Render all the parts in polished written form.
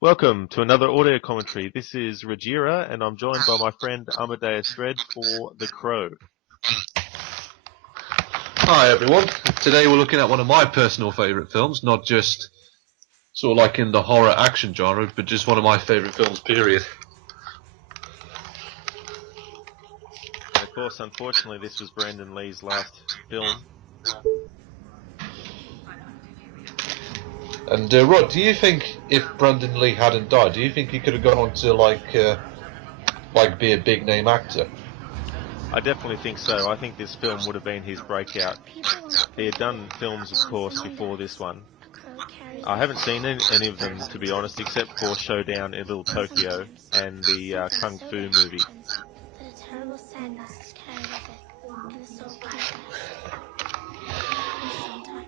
Welcome to another audio commentary. This is Rojira, and I'm joined by my friend Amadeus Dredd for The Crow. Hi everyone. Today we're looking at one of my personal favourite films, not just sort of like in the horror action genre, but just one of my favourite films, period. And of course, unfortunately, this was Brandon Lee's last film. And Rod, do you think if Brandon Lee hadn't died, do you think he could have gone on to like be a big name actor? I definitely think so. I think this film would have been his breakout. He had done films, of course, before this one. I haven't seen any of them, to be honest, except for Showdown in Little Tokyo and the Kung Fu movie.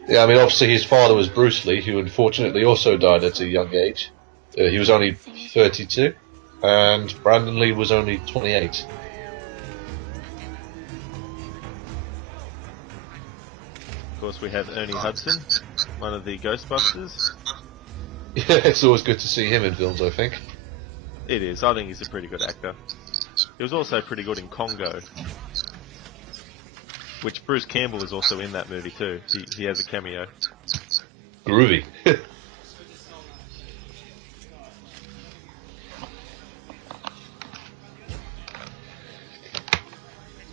Yeah, I mean, obviously his father was Bruce Lee, who unfortunately also died at a young age. He was only 32, and Brandon Lee was only 28. Of course, we have Ernie Hudson, one of the Ghostbusters. Yeah, it's always good to see him in films, I think. It is. I think he's a pretty good actor. He was also pretty good in Congo, which Bruce Campbell is also in that movie too. He has a cameo. Groovy.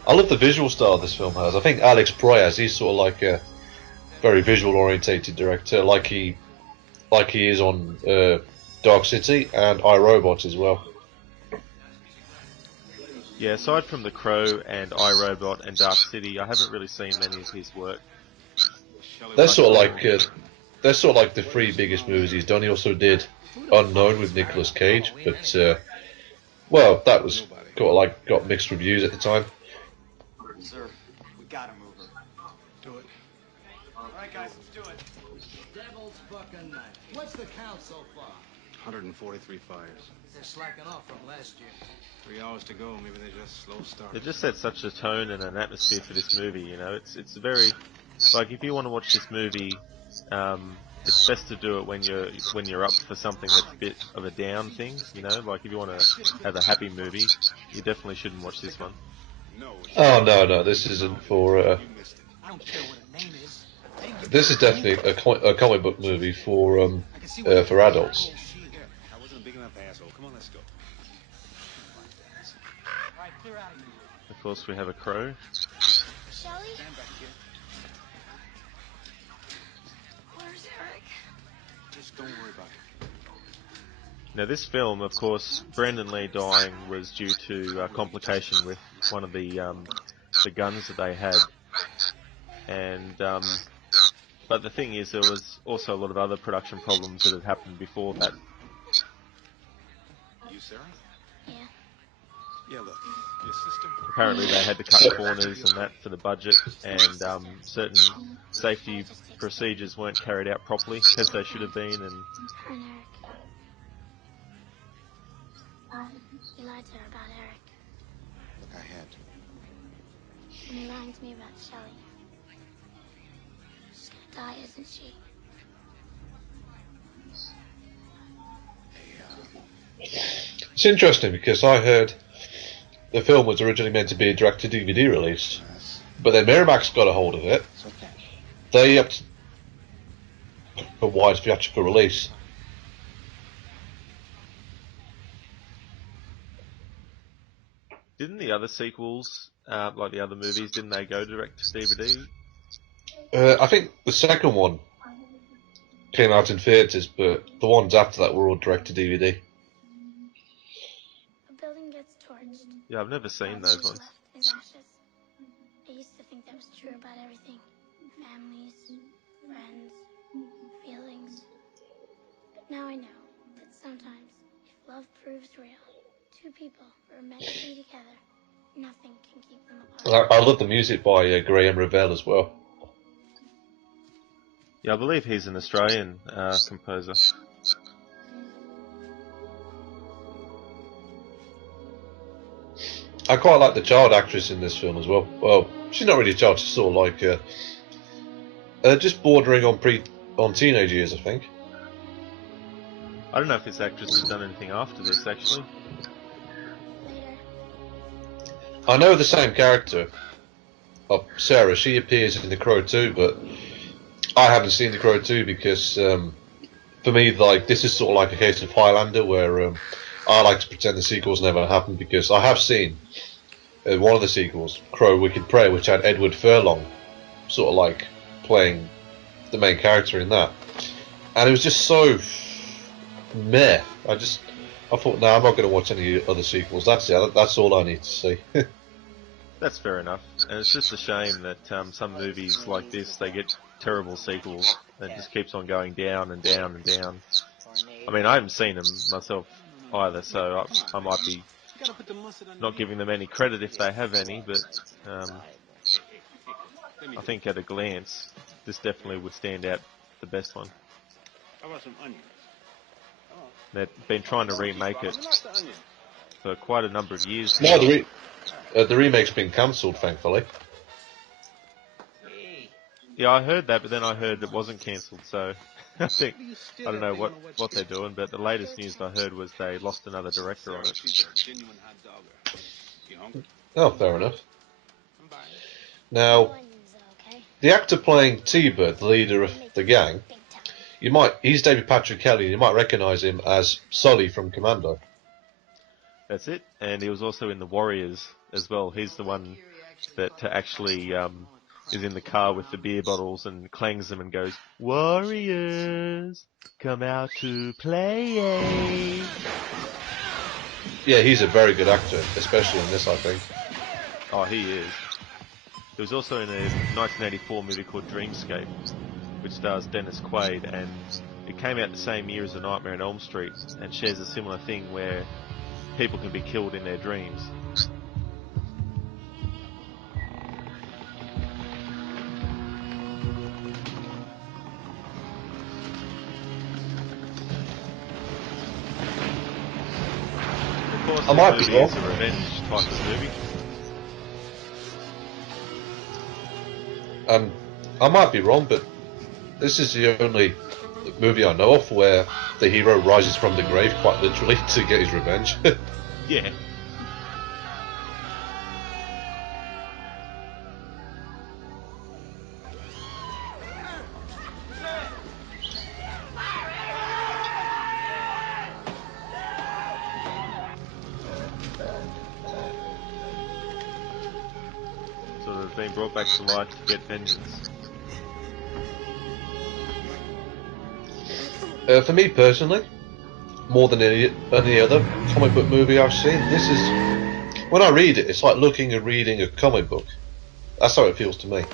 I love the visual style this film has. I think Alex Proyas, he's sort of like a very visual orientated director, like he is on Dark City and iRobot as well. Yeah, aside from The Crow and iRobot and Dark City, I haven't really seen many of his work. They're sort of like the three biggest movies he's done. He also did Unknown with Nicolas Cage, but well, that was got mixed reviews at the time. Sir, we gotta move her. Do it. Alright guys, let's do it. Devil's fucking night. What's the count so far? 143 fires. They're slacking off from last year. 3 hours to go, maybe they just slow start. It just sets such a tone and an atmosphere for this movie, you know. It's very, like, if you want to watch this movie, it's best to do it when you're up for something that's a bit of a down thing, you know. Like if you want to have a happy movie, you definitely shouldn't watch this one. Oh no, this isn't for. I don't care what her name is. This is definitely a comic book movie for adults. I wasn't a big enough asshole. Come on, let's go. Alright, clear out of here. Of course, we have a crow. Shelly? Stand back here. Where's Eric? Just don't worry about it. Now, this film, of course, Brandon Lee dying was due to complication with one of the guns that they had, and but the thing is, there was also a lot of other production problems that had happened before that. You, Sarah? Yeah. Yeah, look. Your sister? Apparently, they had to cut corners and that for the budget, and certain safety procedures weren't carried out properly as they should have been, and Her and Eric. You lied to her about Eric. Look, I had to. And you're lying to me about Shelly. She's gonna die, isn't she? It's interesting because I heard the film was originally meant to be a direct-to-DVD release, but then Miramax got a hold of it. It's okay. They upped a wide theatrical release. didn't the other sequels, like the other movies, didn't they go direct to DVD? I think the second one came out in theatres, but the ones after that were all direct-to-DVD. A building gets torched. Yeah, I've never seen those What's ones. left is ashes. I used to think that was true about everything. Families, friends, feelings. But now I know that sometimes, if love proves real, two people who are meant to be together, nothing can keep them apart. I love the music by Graham Revell as well. Yeah, I believe he's an Australian composer. I quite like the child actress in this film as well. Well, she's not really a child; she's sort of like just bordering on teenage years, I think. I don't know if this actress has done anything after this, actually. Later. I know the same character. Oh, Sarah, she appears in The Crow 2, but I haven't seen The Crow 2 because, for me, like, this is sort of like a case of Highlander, where I like to pretend the sequels never happened, because I have seen one of the sequels, Crow Wicked Prey, which had Edward Furlong sort of like playing the main character in that, and it was just so meh. I thought, no, I'm not going to watch any other sequels. That's it. That's all I need to see. That's fair enough. And it's just a shame that some movies like this, they get terrible sequels. And it just keeps on going down and down and down. I mean, I haven't seen them myself either, so I might be not giving them any credit if they have any, but I think at a glance, this definitely would stand out the best one. How about some onions? They've been trying to remake it for quite a number of years. No, the remake's been cancelled, thankfully. Yeah, I heard that, but then I heard it wasn't cancelled, so I don't know what they're doing, but the latest news I heard was they lost another director on it. Oh, fair enough. Now, the actor playing T-Bird, the leader of the gang, he's David Patrick Kelly, and you might recognise him as Sully from Commando. That's it, and he was also in The Warriors as well. He's the one that actually is in the car with the beer bottles and clangs them and goes, "Warriors, come out to play." Yeah, he's a very good actor, especially in this, I think. Oh, he is. He was also in a 1984 movie called Dreamscape, which stars Dennis Quaid, and it came out the same year as A Nightmare on Elm Street, and shares a similar thing where people can be killed in their dreams. Of course, I might this be movie wrong. is a revenge type of movie. And I might be wrong, but this is the only movie I know of where the hero rises from the grave, quite literally, to get his revenge. Yeah. Sort of been brought back to life to get vengeance. For me personally, more than any other comic book movie I've seen, this is, when I read it, it's like looking and reading a comic book. That's how it feels to me.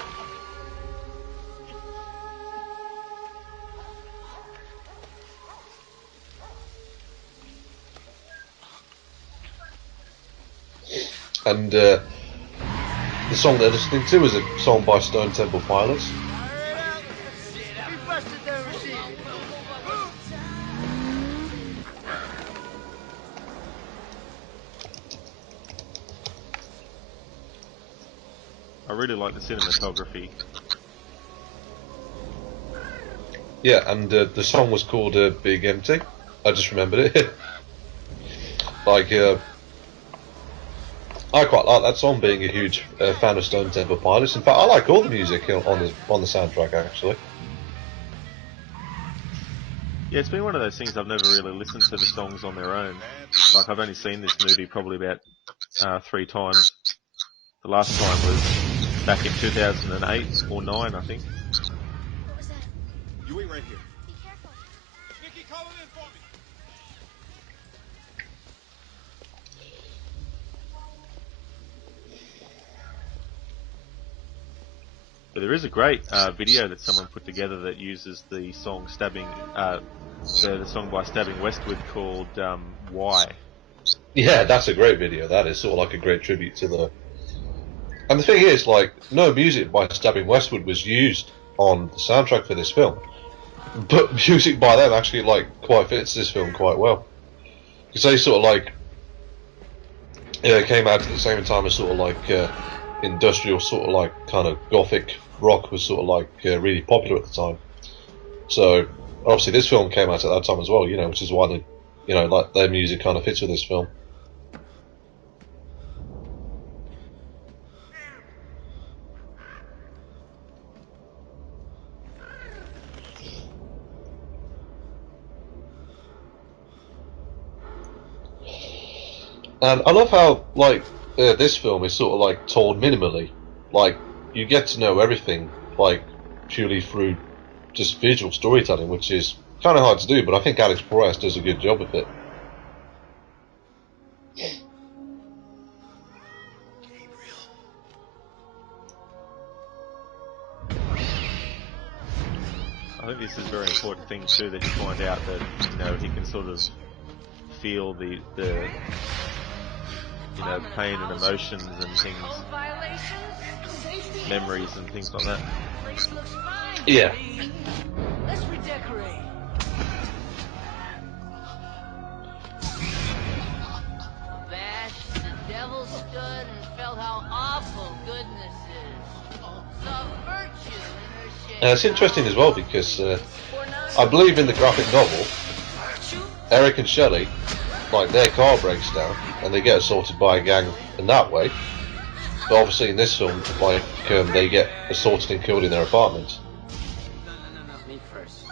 And the song they're listening to is a song by Stone Temple Pilots. I really like the cinematography. Yeah, and the song was called Big Empty. I just remembered it. Like, I quite like that song, being a huge fan of Stone Temple Pilots. In fact, I like all the music on the soundtrack, actually. Yeah, it's been one of those things I've never really listened to the songs on their own. Like, I've only seen this movie probably about 3 times. The last time was back in 2008 or 9, I think. What was that? You wait right here. Be careful. Mickey, call him in for me. But there is a great video that someone put together that uses the song the song by Stabbing Westward called Why. Yeah, that's a great video. That is sort of like a great tribute to the... And the thing is, like, no music by Stabbing Westward was used on the soundtrack for this film. But music by them actually, like, quite fits this film quite well. Because they sort of, like, came out at the same time as sort of, like, industrial, sort of, like, kind of gothic rock was sort of, like, really popular at the time. So, Obviously, this film came out at that time as well, you know, which is why the, you know, like their music kind of fits with this film. And I love how, like, this film is sort of like told minimally. Like, you get to know everything, like, purely through just visual storytelling, which is kind of hard to do, but I think Alex Proyas does a good job of it. I think this is a very important thing too, that you find out that, you know, he can sort of feel the you know, pain and emotions and things, memories and things like that. Yeah. Let's redecorate. Bash, the devil stood and felt how awful goodness is. Saw virtue in her shade. It's interesting as well because I believe in the graphic novel, Eric and Shelley, like, their car breaks down and they get assaulted by a gang in that way. But obviously in this film, like, they get assaulted and killed in their apartment. No, me first.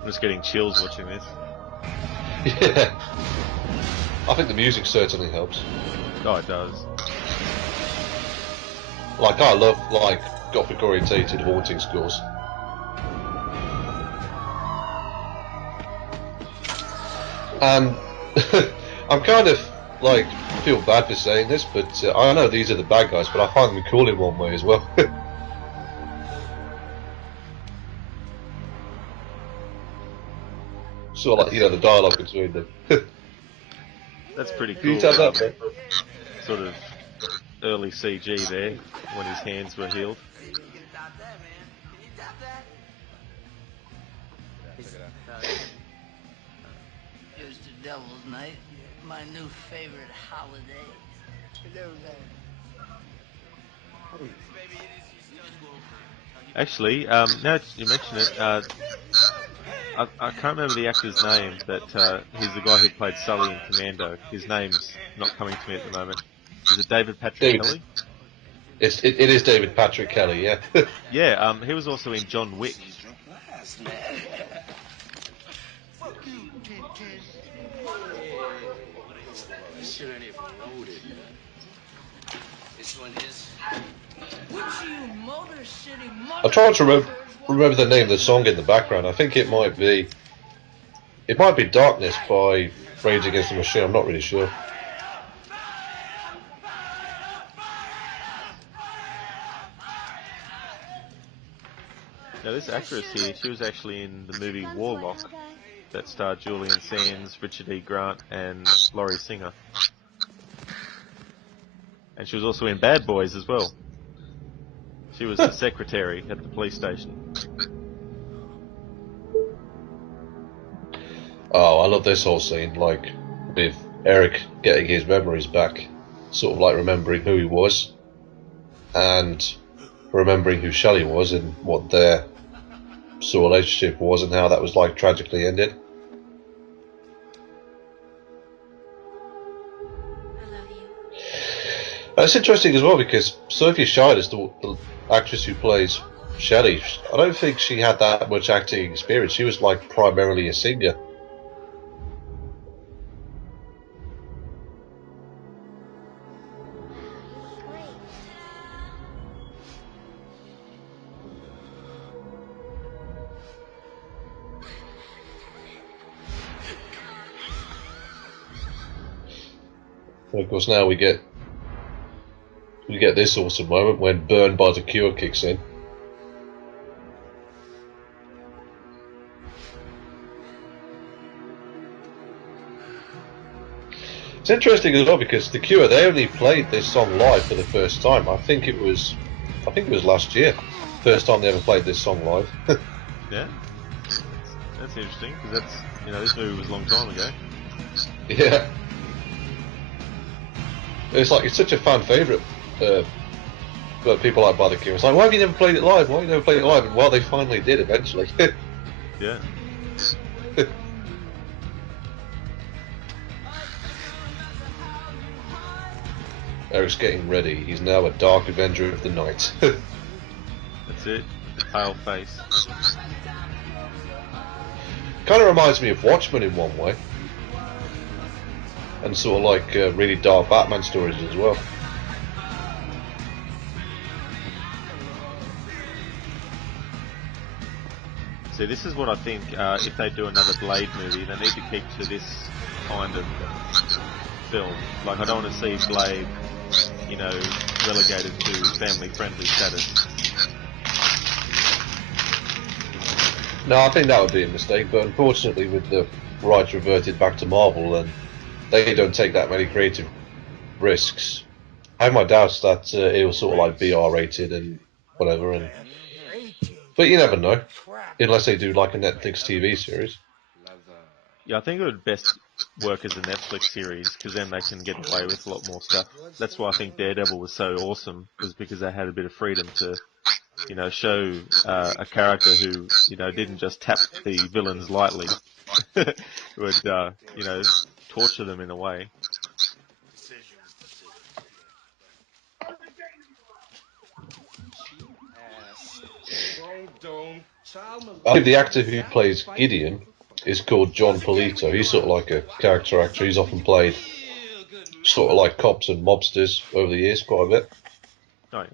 I'm just getting chills watching this. Yeah. I think the music certainly helps. Oh, it does. Like, I love, like, gothic orientated haunting scores. And I'm kind of, like, feel bad for saying this, but I know these are the bad guys, but I find them cool in one way as well. Sort of like, you know, the dialogue between them. That's pretty You cool. tell that, man. Sort of early CG there, when his hands were healed. Here's to Devil's Night, my new favorite holiday. Actually, now that you mention it, I can't remember the actor's name, but he's the guy who played Sully in Commando. His name's not coming to me at the moment. Is it David Patrick David. Kelly? It is David Patrick Kelly, yeah. Yeah, he was also in John Wick. I'm trying to remember the name of the song in the background. I think it might be Darkness by Rage Against the Machine. I'm not really sure. Now, this actress here, she was actually in the movie Warlock, that starred Julian Sands, Richard E. Grant, and Laurie Singer. And she was also in Bad Boys as well. She was the secretary at the police station. Oh, I love this whole scene, like, with Eric getting his memories back, sort of like remembering who he was, and remembering who Shelley was, and what their sort of relationship was, and how that was, like, tragically ended. I love you. It's interesting as well because Sophie Scheid is the actress who plays Shelley. I don't think she had that much acting experience. She was, like, primarily a singer. And of course, now we get this awesome moment when "Burned by the Cure" kicks in. It's interesting as well because the Cure, they only played this song live for the first time. I think it was last year, first time they ever played this song live. Yeah, that's interesting because that's, you know, this movie was a long time ago. Yeah. It's like, it's such a fan favourite. But people like Barbecue. It's like, why have you never played it live? Why have you never played it live? And well, they finally did eventually. Yeah. Eric's getting ready. He's now a Dark Avenger of the Night. That's it. The pale face. Kind of reminds me of Watchmen in one way. And sort of like really dark Batman stories as well. See, this is what I think, if they do another Blade movie, they need to keep to this kind of film. Like, I don't want to see Blade, you know, relegated to family-friendly status. No, I think that would be a mistake, but unfortunately with the rights reverted back to Marvel, then they don't take that many creative risks. I have my doubts that it will sort of like be R-rated and whatever, and but you never know, unless they do like a Netflix TV series. Yeah, I think it would best work as a Netflix series, because then they can get away with a lot more stuff. That's why I think Daredevil was so awesome, was because they had a bit of freedom to, you know, show a character who, you know, didn't just tap the villains lightly. Would, you know, torture them in a way. I think the actor who plays Gideon is called John Polito. He's sort of like a character actor. He's often played sort of like cops and mobsters over the years quite a bit. Oh,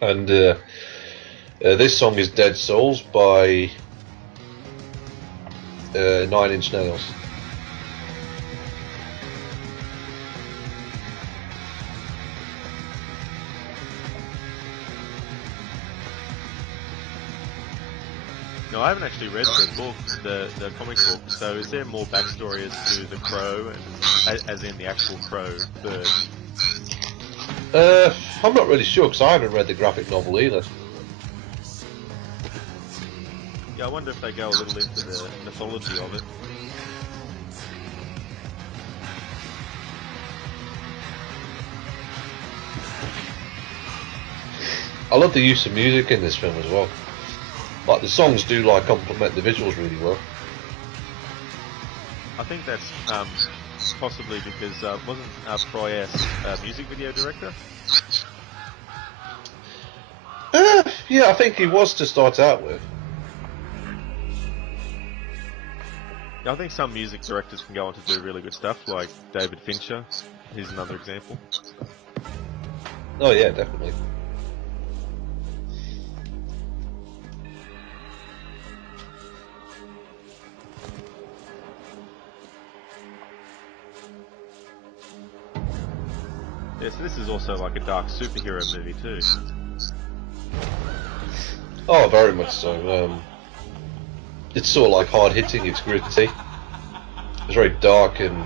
And this song is Dead Souls by 9 Inch Nails. no, I haven't actually read the book, the comic book. So is there more backstory as to the crow, and as in the actual crow bird? I'm not really sure because I haven't read the graphic novel either. Yeah, I wonder if they go a little into the mythology of it. I love the use of music in this film as well. Like the songs do like complement the visuals really well. I think that's possibly because wasn't Proyas a music video director? Yeah, I think he was to start out with. Yeah, I think some music directors can go on to do really good stuff, like David Fincher. He's another example. Oh yeah, definitely. Yeah, so this is also like a dark superhero movie too. Oh, very much so. It's sort of like hard hitting, it's gritty. It's very dark and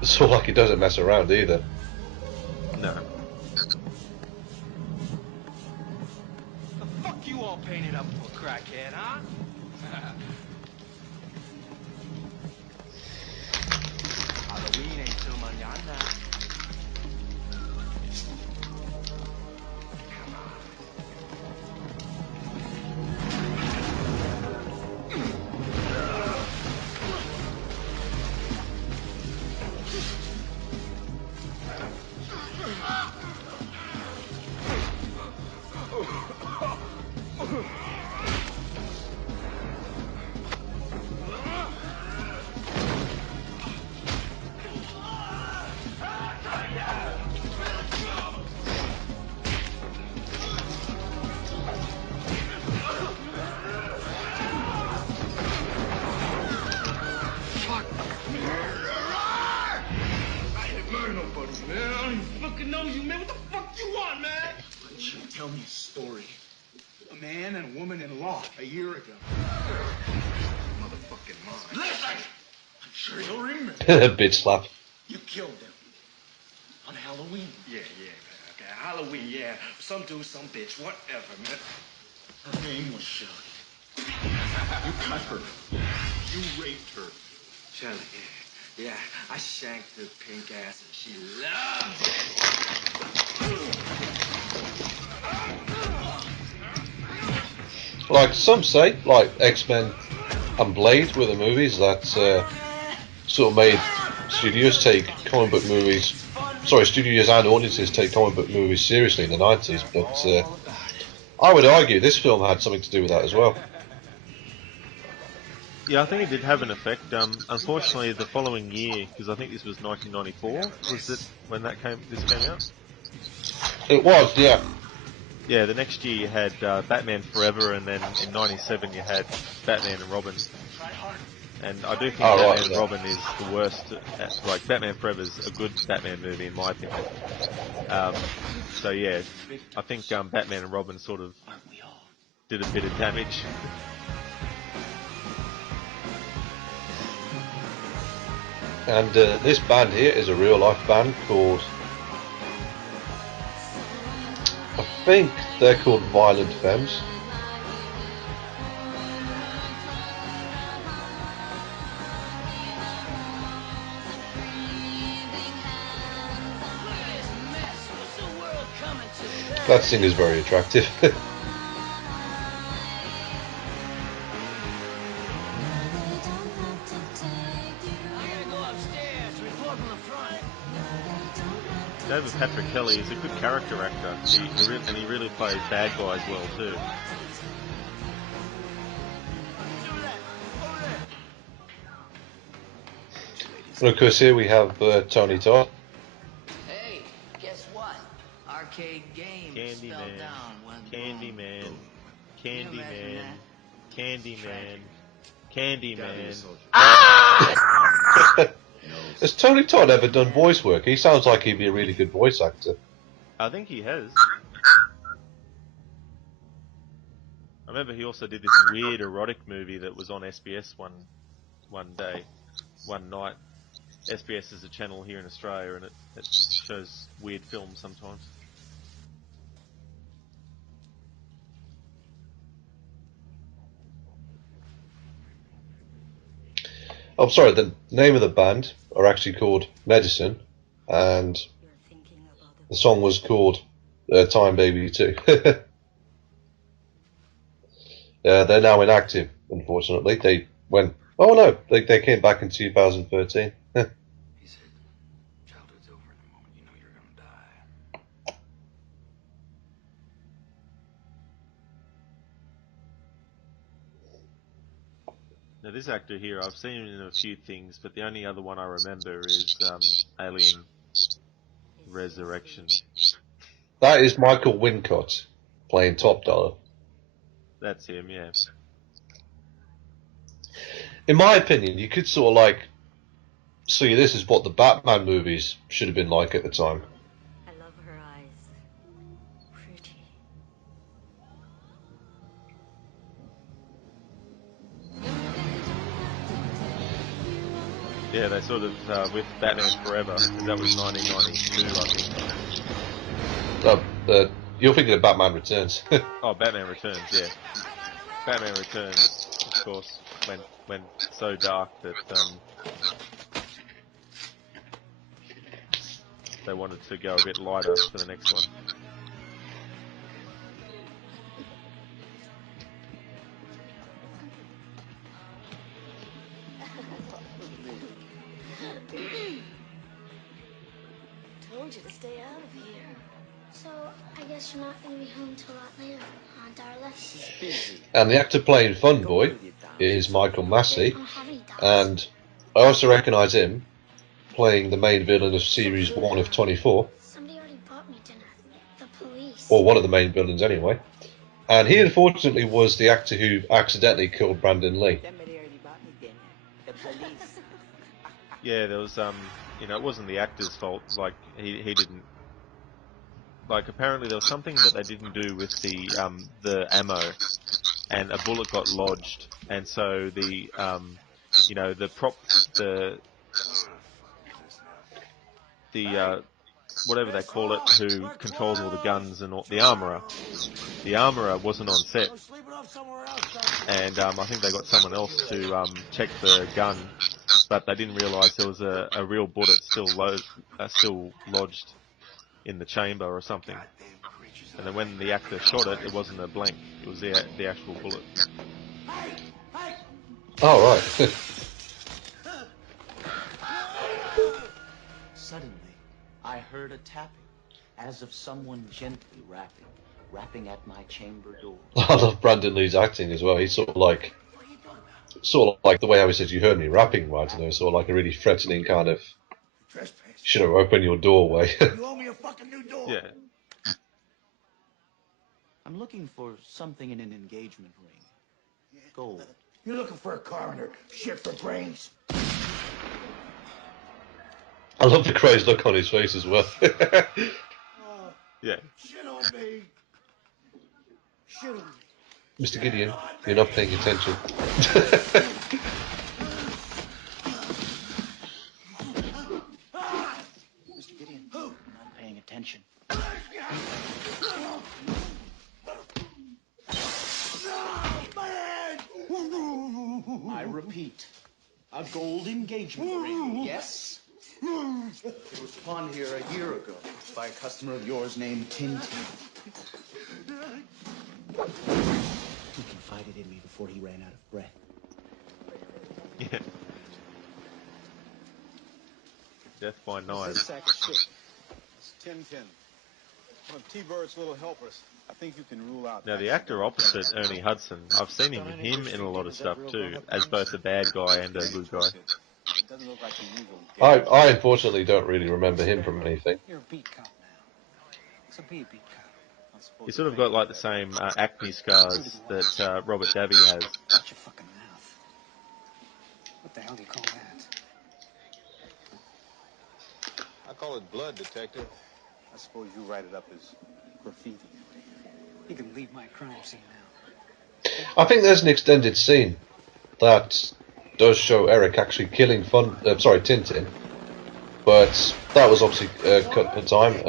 it's sort of like it doesn't mess around either. No. The fuck you all painted up for, crackhead, huh? Halloween ain't till mañana. Tell me a story. A man and a woman in law a year ago. Motherfucking mind. Listen! I'm sure you'll remember. Bitch slap. You killed them. On Halloween. Yeah. Okay, Halloween, yeah. Some dude, some bitch, whatever, man. Her name was Shirley. You cut her. You raped her. Shelley, yeah, I shanked her pink ass and she loved it. Like some say, like X-Men and Blade were the movies that sort of made studios take comic book movies. Sorry, studios and audiences take comic book movies seriously in the 90s, but I would argue this film had something to do with that as well. Yeah, I think it did have an effect. Unfortunately, the following year, because I think this was 1994, was it when this came out? It was, yeah. Yeah, the next year you had Batman Forever, and then in '97 you had Batman and Robin. And I do think Batman and Robin is the worst. Like Batman Forever is a good Batman movie in my opinion. So yeah, I think Batman and Robin sort of did a bit of damage. And this band here is a real life band called, I think they're called Violent Femmes. That singer's very attractive. David Patrick Kelly is a good character actor, and he really plays bad guys well too. And of course here we have Tony Todd. Hey, guess what? Arcade games fell down when Candyman, Candyman, Candyman, Candyman. Has Tony Todd ever done voice work? He sounds like he'd be a really good voice actor. I think he has. I remember he also did this weird erotic movie that was on SBS one night. SBS is a channel here in Australia, and it shows weird films sometimes. I'm sorry, the name of the band are actually called Medicine, and the song was called Time Baby 2. They're now inactive, unfortunately. They went, oh no, they came back in 2013. He said, childhood's over in the moment you know you're gonna die. Now this actor here, I've seen him in a few things, but the only other one I remember is Alien Resurrection. That is Michael Wincott playing Top Dollar. That's him, yeah. In my opinion, you could sort of like see this is what the Batman movies should have been like at the time. I love her eyes. Pretty. Yeah, they sort of, with Batman Forever, because that was 1992, I think. You're thinking of Batman Returns. Oh, Batman Returns, yeah. Batman Returns, of course, went so dark that they wanted to go a bit lighter for the next one. Told you to stay out of here. So, I guess you're not going to be home till a lot later, huh, Darla? She's busy. And the actor playing Fun Boy is Michael Massey, I don't have any dollars. and I also recognise him playing the main villain of Series 1 of 24, Somebody already bought me dinner. The police. or one of the main villains anyway. And he unfortunately was the actor who accidentally killed Brandon Lee. Somebody already bought me dinner. The police. Yeah, there was, it wasn't the actor's fault, like, he didn't, like, apparently there was something that they didn't do with the ammo, and a bullet got lodged, and so the whatever they call it, who controls all the guns and all, the armorer. The armorer wasn't on set, and I think they got someone else to check the gun, but they didn't realise there was a real bullet still lodged in the chamber or something. And then when the actor shot it, it wasn't a blank; it was the actual bullet. Oh right. Suddenly, I heard a tapping, as of someone gently rapping at my chamber door. I love Brandon Lee's acting as well. He's sort of like the way how he says, "You heard me rapping, right?" You know, sort of like a really threatening kind of. Should have opened your doorway. You owe me a fucking new door. Yeah. I'm looking for something in an engagement ring. Gold. You're looking for a coroner. Shit for brains. I love the crazed look on his face as well. Yeah. Shit on me. Shit on me. Mr. Gideon, you're not paying attention. Mr. Gideon, I'm not paying attention. I repeat, a gold engagement ring, yes? It was pawned here a year ago by a customer of yours named Tintin. He confided in me before he ran out of breath. Yeah. Death by knife. Sack of shit. It's Tintin. One of T-Bird's little helpers. I think you can rule out. Now the actor opposite Ernie Hudson, I've seen him in a lot of stuff too, as both a bad guy and a good guy. It doesn't look like the usual. I unfortunately don't really remember him from anything. You're a beat cop now. So be a beat cop. He's sort of got like the same acne scars that Robert Davi has. Shut your fucking mouth. What the hell do you call that? I call it blood, Detective. I suppose you write it up as graffiti. You can leave my crime scene now. I think there's an extended scene that does show Eric actually killing Tintin, but that was obviously cut for time.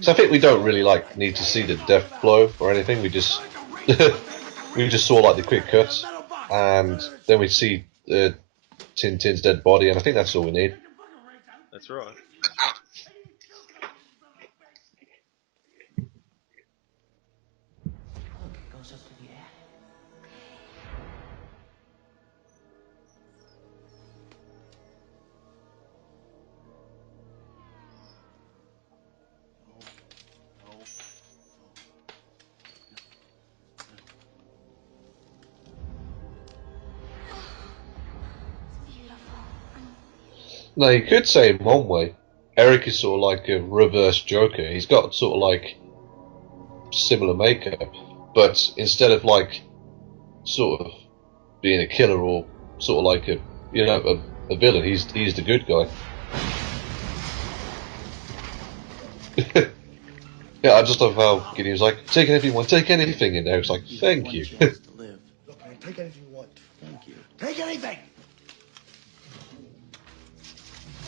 So I think we don't really need to see the death blow or anything. We just saw like the quick cut, and then we see Tintin's dead body, and I think that's all we need. That's right. Look, it goes up to the attic. Now you could say in one way, Eric is sort of like a reverse Joker. He's got sort of like similar makeup, but instead of like sort of being a killer or sort of like a villain, he's the good guy. Yeah, I just love how Gideon was like, take anything you want, take anything, and Eric's like, thank you. Look, man, take anything you want. Thank you. Take anything!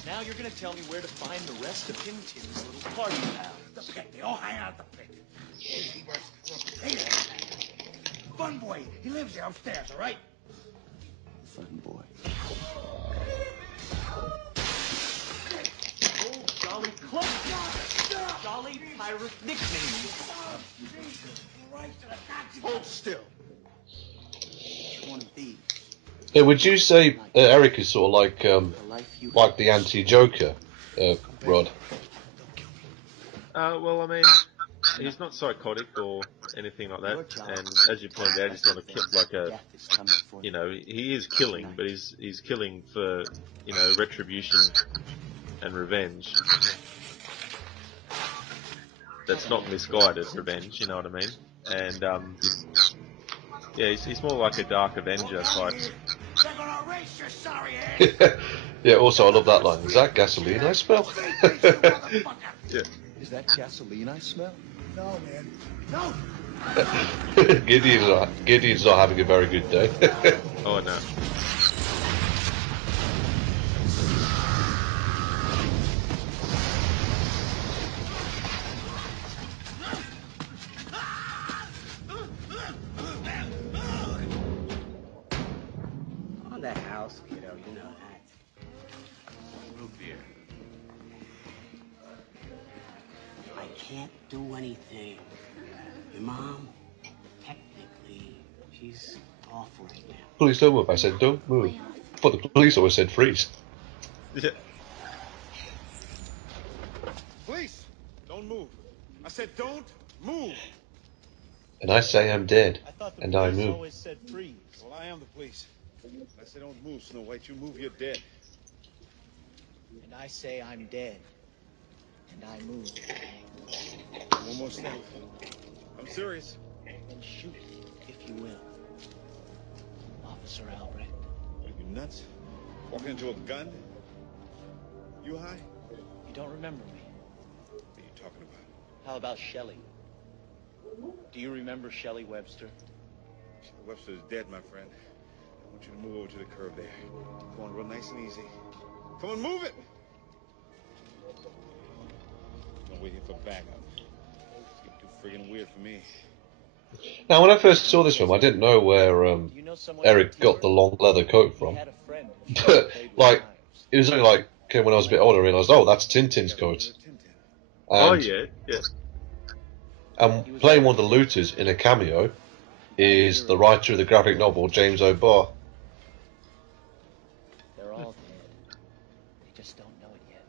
Now you're gonna tell me where to find the rest of Tintin's little party pals. Don't forget, they all hang out at the pit. He works Fun boy, he lives there upstairs, all right? Fun boy. Jolly Club. Jolly pirate nickname. Hold still. Which one of these? Yeah, would you say Eric is sort of like the anti-Joker, Rod? Well, I mean, he's not psychotic or anything like that, and as you pointed out, he's not he is killing, but he's killing for, retribution and revenge. That's not misguided revenge, you know what I mean? And, yeah, he's more like a Dark Avenger type. They're gonna erase your sorry ass! Yeah, also I love that line. Is that gasoline I smell? Yeah. Is that gasoline I smell? No, man. No! Gideon's not having a very good day. Oh, no. Joe. You know that. Root beer. I can't do anything. Your mom, technically, she's off right now. Police don't move. I said don't move. But the police always said freeze. Yeah. Police, don't move. I said don't move. And I say I'm dead. I thought the And I police move. always said freeze. Well, I am the police. I say don't move, Snow White. You move, you're dead. And I say I'm dead. And I move. One more step. I'm serious. Then shoot, if you will. Officer Albrecht. Are you nuts? Walking into a gun? You high? You don't remember me. What are you talking about? How about Shelley? Do you remember Shelley Webster? Webster is dead, my friend. I want you to move over to the curb there. Come on, real nice and easy. Come on, move it! Don't wait here for backup. It's getting too friggin' weird for me. Now, when I first saw this film, I didn't know where Do you know someone Eric named got Hubert? the long leather coat He from. had a friend who But, played with like, knives. it was only like, okay, when I was a bit older, I realised, oh, that's Tintin's coat. Oh And, yeah, yeah. and playing one of the looters in a cameo is the writer of the graphic novel, James O'Barr. They're all dead. They just don't know it yet.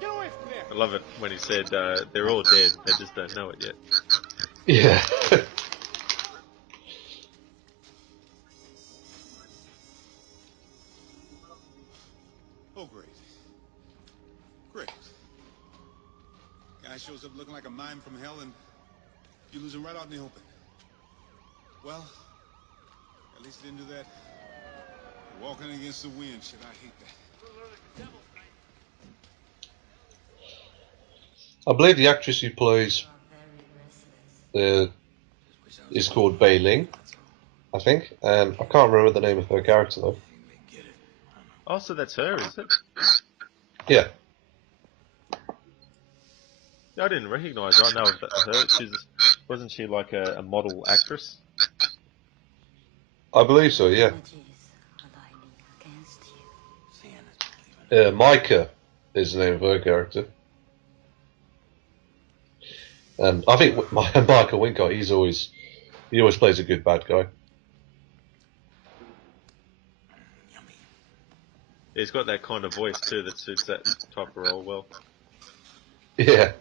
Get away from there! I love it when he said they're all dead. They just don't know it yet. Yeah. Oh, great. Great. Guy shows up looking like a mime from hell and you lose him right out in the open. Well, at least he didn't do that. Walking against the wind, shit, I hate that. I believe the actress who plays is called Bei Ling, I think. I can't remember the name of her character, though. Oh, so that's her, is it? Yeah. I didn't recognise her. I know of her. Wasn't she like a model actress? I believe so, yeah. Micah is the name of her character. And I think Michael Wincott, he always plays a good bad guy. He's got that kind of voice too that suits that type of role well. Yeah.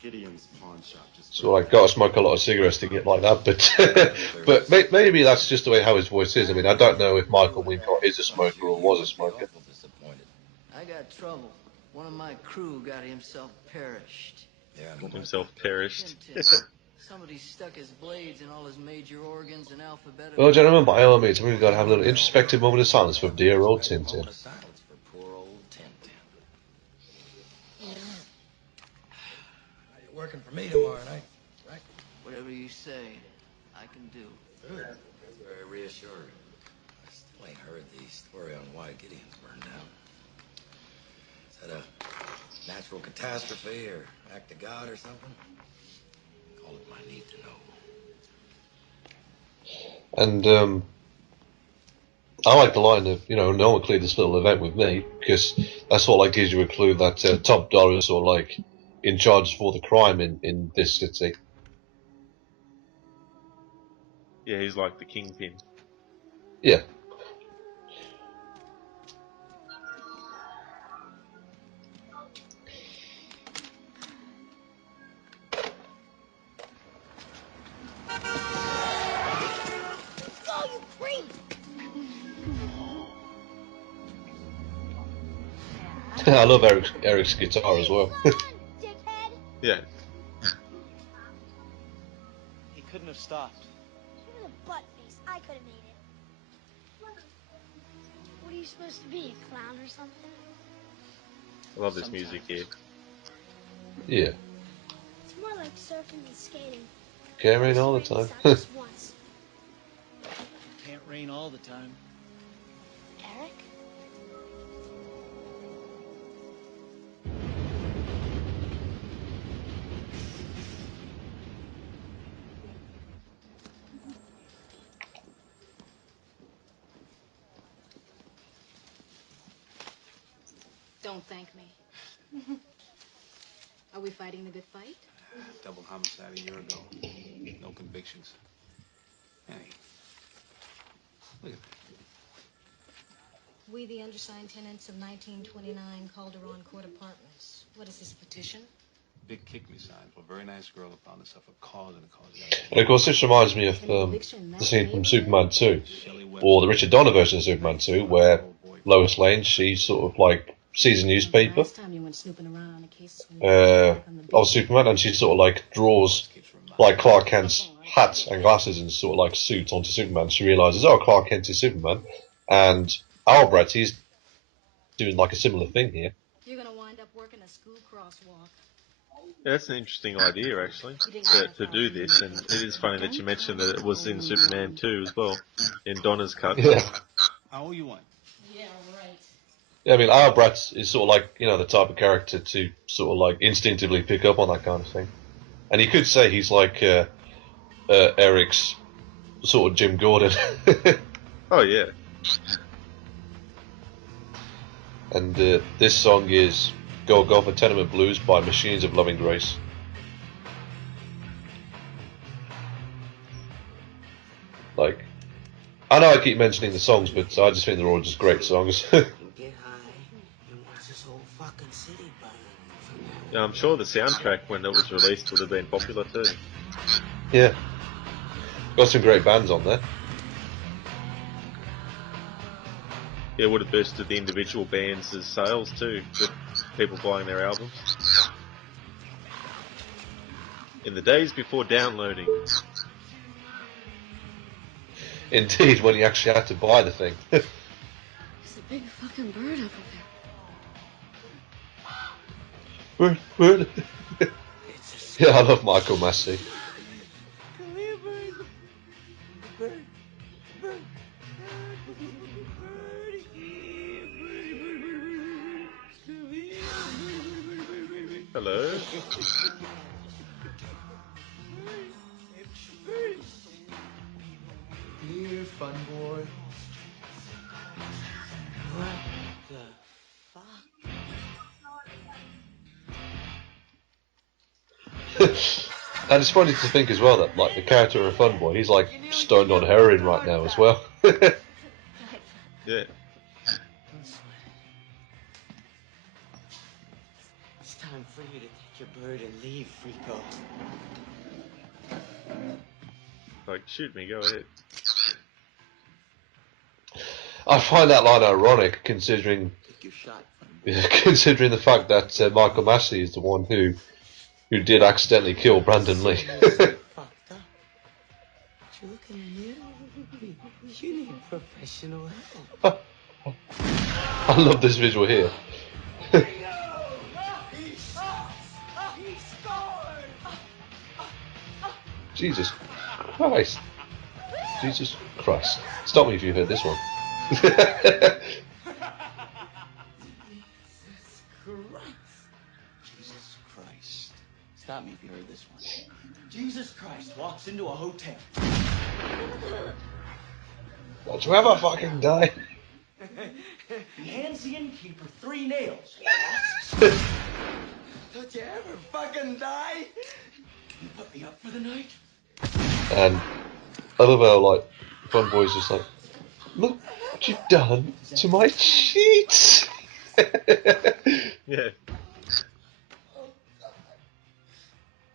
Gideon's pawn shop just So I gotta smoke a lot of cigarettes to get like that, but maybe that's just the way how his voice is. I mean, I don't know if Michael Wincott is a smoker or was a smoker. I got trouble. One of my crew got himself perished. Perished. Somebody stuck his blades in all his major organs in alphabetical. Well, gentlemen, by all means, we've got to have a little introspective moment of silence for dear old Tintin. You're working for me tomorrow night, right? Whatever you say, I can do. Good. That's very reassuring. I still ain't heard the story on why Gideon's burned down. Is that a natural catastrophe or act of God or something? Call it my need to know. And I like the line of, no one cleared this little event with me, because that's all that gives you a clue that Top Dollar is sort of like in charge for the crime in this city. Yeah, he's like the kingpin. Yeah. Go, you creep! I love Eric's guitar as well. Dickhead! Yeah. He couldn't have stopped. Give it a butt face. I could have made it. What are you supposed to be, a clown or something? I love this music here. Yeah. It's more like surfing and skating. Can't rain all the time. Just once. Can't rain all the time. Eric? Don't thank me. Are we fighting the good fight? Double homicide a year ago. No convictions. Hey, look at that. We, the undersigned tenants of 1929 Calderon Court Apartments. What is this petition? Big kick me sign for a very nice girl who found herself a cause in a cause. And of course, this reminds me of the scene from Superman 2, or the Richard Donner version of Superman 2, where Lois Lane, she sort of like sees a newspaper Last time you went snooping around in case when you of Superman, and she sort of like draws like Clark Kent's hat and glasses and sort of like suit onto Superman. She realizes, oh, Clark Kent is Superman, and Albert, he's doing like a similar thing here. You're gonna wind up working a school crosswalk. Yeah, that's an interesting idea, actually, to do this, and it is funny that you mentioned that it was in Superman 2 as well, in Donna's cut. Yeah. I owe you one. Yeah, right. Yeah, I mean, Albert is sort of like, you know, the type of character to sort of like instinctively pick up on that kind of thing. And you could say he's like Eric's sort of Jim Gordon. Oh, yeah. And this song is Golgotha Tenement Blues by Machines of Loving Grace. Like, I know I keep mentioning the songs, but I just think they're all just great songs. Get high and watch this whole fucking city burn. Yeah, I'm sure the soundtrack, when it was released, would have been popular too. Yeah. Got some great bands on there. Yeah, it would have boosted the individual bands' sales too, with people buying their albums. In the days before downloading. Indeed, when you actually had to buy the thing. There's a big fucking bird up there. Bird. Yeah, I love Michael Massey. Come here, bird. Bird. Bird. Hello? Here, fun boy. What the fuck? And it's funny to think as well that like the character of Fun Boy, he's like stoned on heroin right now as well. Yeah. It's time for you to take your bird and leave, Frico. Like, shoot me, go ahead. I find that line ironic considering Take your shot. considering the fact that Michael Massey is the one who did accidentally kill Brandon Lee. Fucked up. You looking at me? You need professional help. I love this visual here. Jesus Christ. Jesus Christ. Stop me if you heard this one. Jesus Christ. Stop me if you heard this one. Jesus Christ walks into a hotel. Don't you ever fucking die. He hands the innkeeper 3 nails. Don't you ever fucking die? You put me up for the night? And I love how like Fun Boy's just like, look what you've done to my sheets. Yeah.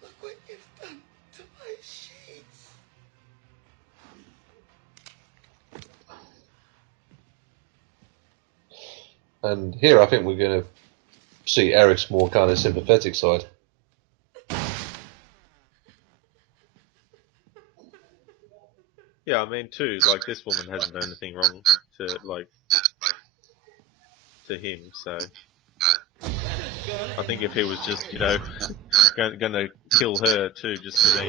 Look what you've done to my sheets. And here I think we're going to see Eric's more kind of sympathetic side. Yeah, I mean, too, like, this woman hasn't done anything wrong to, like, to him, so... I think if he was just, you know, gonna kill her, too, just for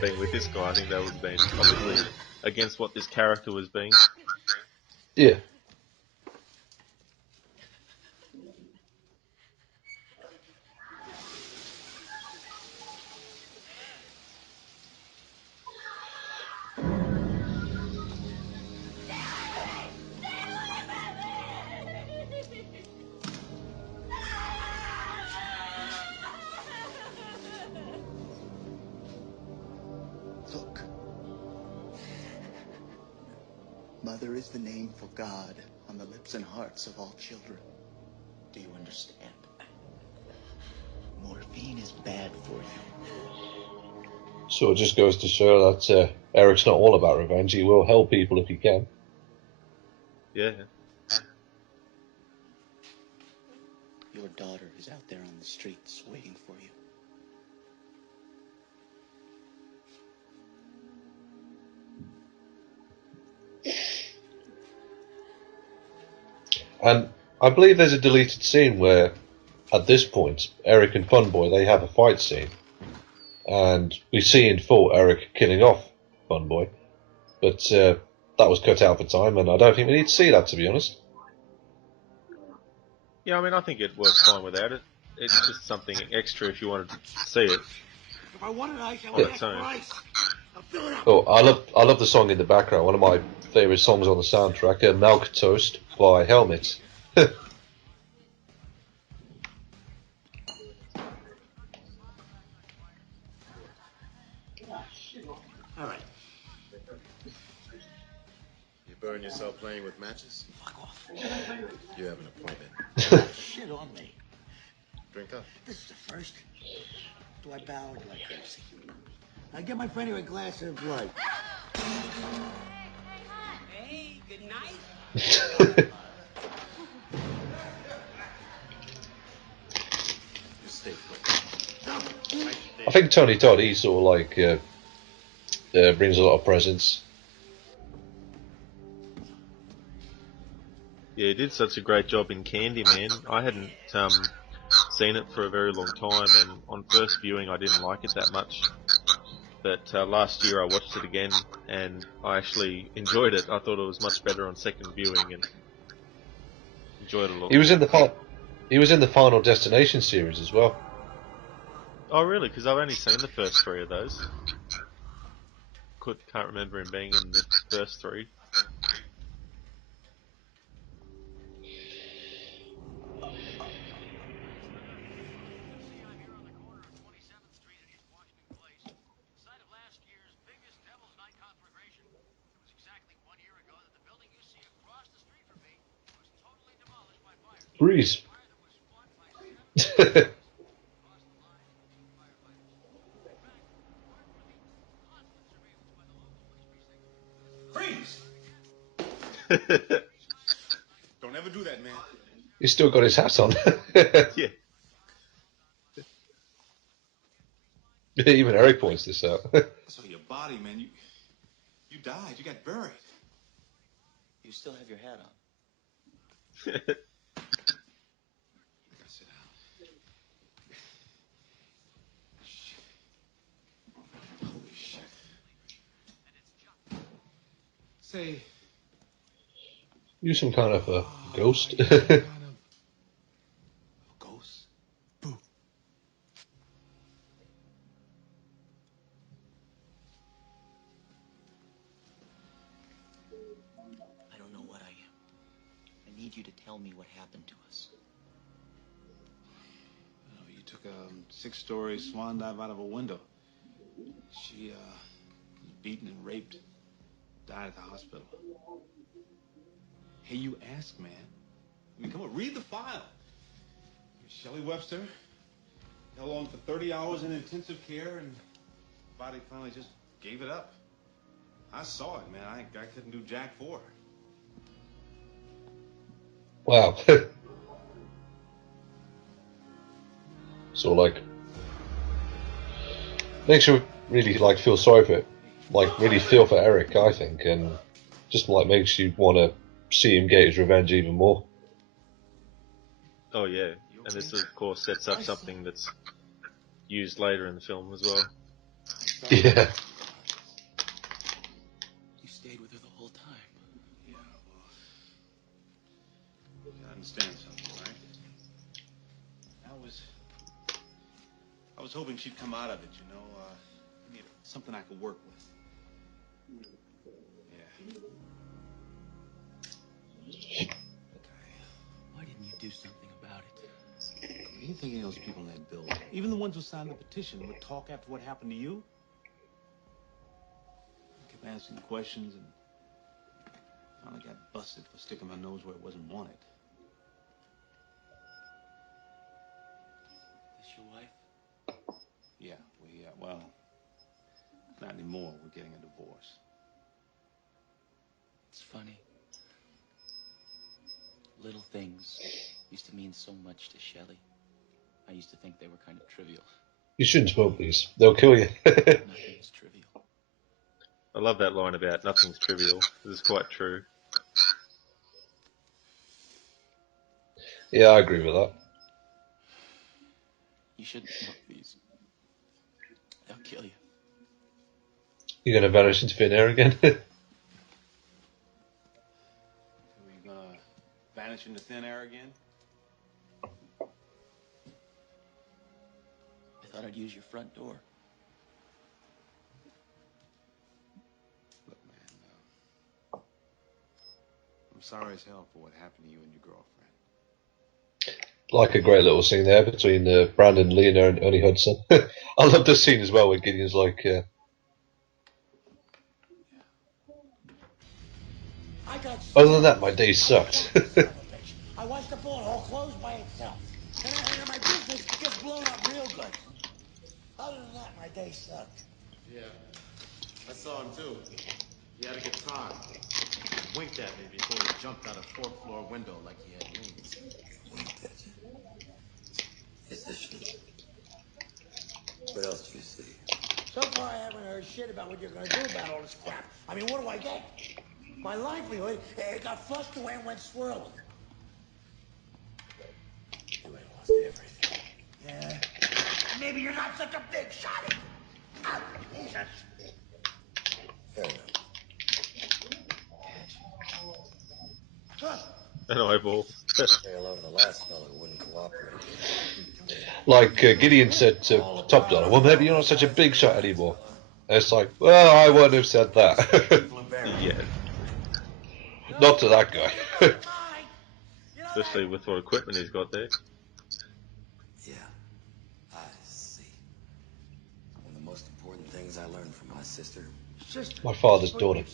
being with this guy, I think that would have been obviously against what this character was being. Yeah. Mother is the name for God on the lips and hearts of all children. Do you understand? Morphine is bad for you. So it just goes to show that Eric's not all about revenge. He will help people if he can. Yeah. Your daughter is out there on the streets waiting for you. And I believe there's a deleted scene where, at this point, Eric and Funboy, they have a fight scene. And we see in full Eric killing off Funboy. But that was cut out for time, and I don't think we need to see that, to be honest. Yeah, I mean, I think it works fine without it. It's just something extra if you wanted to see it. If I wanted ice, I On would its ask own. for ice. Now fill it up. Oh, I love the song in the background. One of my favourite songs on the soundtrack, Milk Toast by Helmet. All right. You burn yourself playing with matches? Fuck off. You have an appointment. Shit on me. Drink up. This is the first. Do I bow or do I curtsy? I get my friend here a glass of blood. Hey, good night. You stay put. I think Tony Todd, he sort of like brings a lot of presence. Yeah, he did such a great job in Candyman. I hadn't seen it for a very long time, and on first viewing I didn't like it that much. But last year I watched it again, and I actually enjoyed it. I thought it was much better on second viewing, and enjoyed it a lot He was more. he was in the Final Destination series as well. Oh, really? Because I've only seen the first three of those. Can't remember him being in the first three. Breeze. Freeze! Don't ever do that, man. He's still got his hat on. Yeah. Even Eric points this out. So your body, man, you died. You got buried. You still have your hat on. I gotta sit down. Shit. Holy shit. Say, You some kind of a ghost. you some kind of ghost? Boo. I don't know what I am. I need you to tell me what happened to us. Oh, you took a 6-story swan dive out of a window. She was beaten and raped. Died at the hospital. Hey, you ask, man. I mean, come on, read the file. Shelley Webster held on for 30 hours in intensive care, and the body finally just gave it up. I saw it, man. I couldn't do jack for her. Wow. So like, makes you really like feel sorry for it, like really feel for Eric, I think, and just like makes you want to see him get his revenge even more. Oh yeah, and this of course sets up something that's used later in the film as well. Yeah. You stayed with her the whole time. Yeah, well, you gotta understand something, right? I was hoping she'd come out of it, you know. I need something I could work with. Yeah. Why didn't you do something about it? What do you think of those people in that building? Even the ones who signed the petition would talk after what happened to you? I kept asking questions, and Finally got busted for sticking my nose where it wasn't wanted. This your wife? Yeah, well, not anymore. We're getting a divorce. It's funny. Little things used to mean so much to Shelley. I used to think they were kind of trivial. You shouldn't smoke these. They'll kill you. Nothing is trivial. I love that line about nothing's trivial. This is quite true. Yeah, I agree with that. You shouldn't smoke these. They'll kill you. You're gonna vanish into thin air again. So we're gonna vanish into thin air again? I thought I'd use your front door. Look, man, I'm sorry as hell for what happened to you and your girlfriend. Like a great little scene there between Brandon Lee and Ernie Hudson. I love this scene as well where Gideon's like, other than that, my day sucked. I watched the bullet hole close by itself. And my business gets blown up real good. Other than that, my day sucked. Yeah. I saw him too. He had a guitar. He winked at me before he jumped out a fourth-floor window like he had wings. Winked at you. Musician. What else do you see? So far, I haven't heard shit about what you're gonna do about all this crap. I mean, what do I get? My livelihood, it got flushed away and went swirling. You ain't lost everything. Yeah. Maybe you're not such a big shotty. Oh, Jesus. Fair enough. An eyeball. Say hello to the last fellow who wouldn't cooperate. Like Gideon said to Top Dollar, well, maybe you're not such a big shot anymore. And it's like, well, I wouldn't have said that. Yeah. Not to that guy. Especially with what equipment he's got there. Yeah, I see. One of the most important things I learned from my sister. My father's daughter.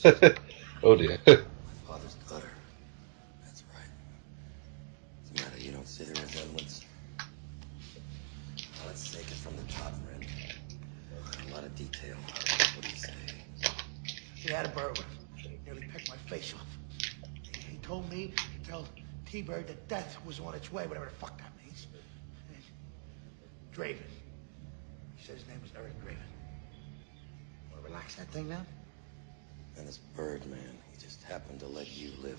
Oh dear. My father's daughter. That's right. What's the matter? You don't see the resemblance? Now let's take it from the top, friend. A lot of detail. What do you say? He had a burglar. Nearly pecked my face off. He told me to tell T-Bird that death was on its way, whatever the fuck that means. And Draven. He said his name was Eric Draven. Want to relax that thing now? And this bird man, he just happened to let you live,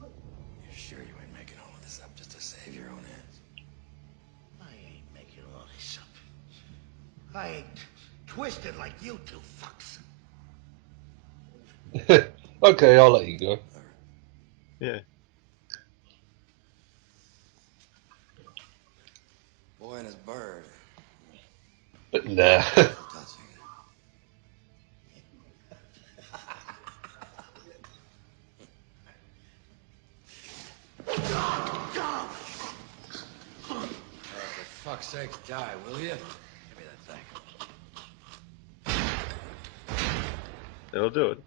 huh? You're sure you ain't making all of this up just to save your own ass? I ain't making all this up. I ain't twisted like you two fucks. Okay, I'll let you go. Yeah. Boy and his bird. But nah. Touching. Oh, for fuck's sake, die, will you? Give me that thing. That'll do it.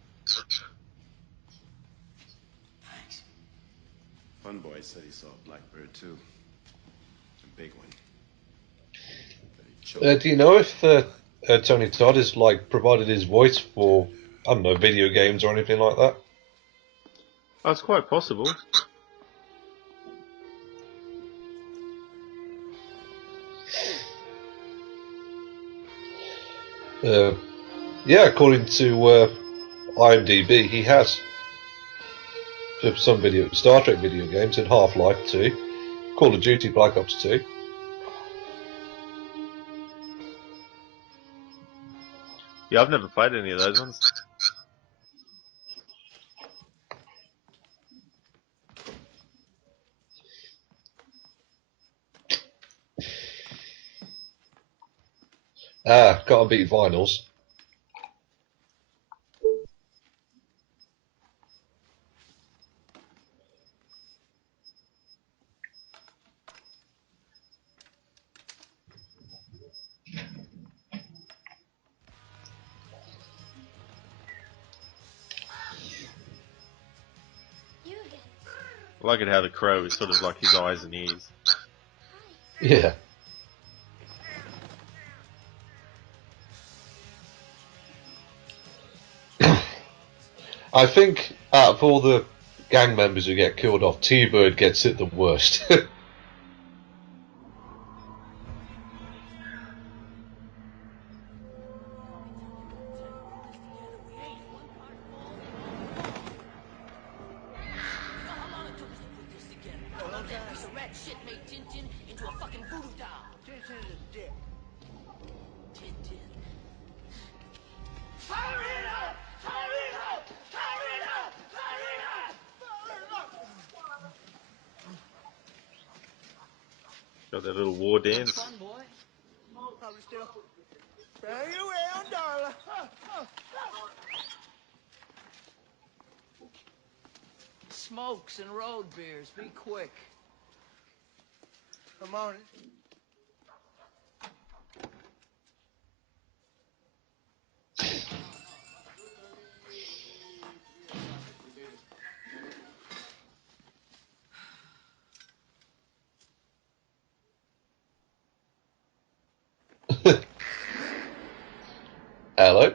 Thanks. Fun Boy said he saw a blackbird too. A big one. Do you know if Tony Todd has like provided his voice for, I don't know, video games or anything like that? Oh, it's quite possible. Yeah, according to IMDb, he has. For some Star Trek video games and Half-Life 2, Call of Duty Black Ops 2. Yeah, I've never played any of those ones. Can't beat vinyls. I like it how the crow is sort of like his eyes and ears. Yeah. I think out of all the gang members who get killed off, T-Bird gets it the worst. Got that little war dance. Smokes and road beers. Be quick. I'm on it. Hello?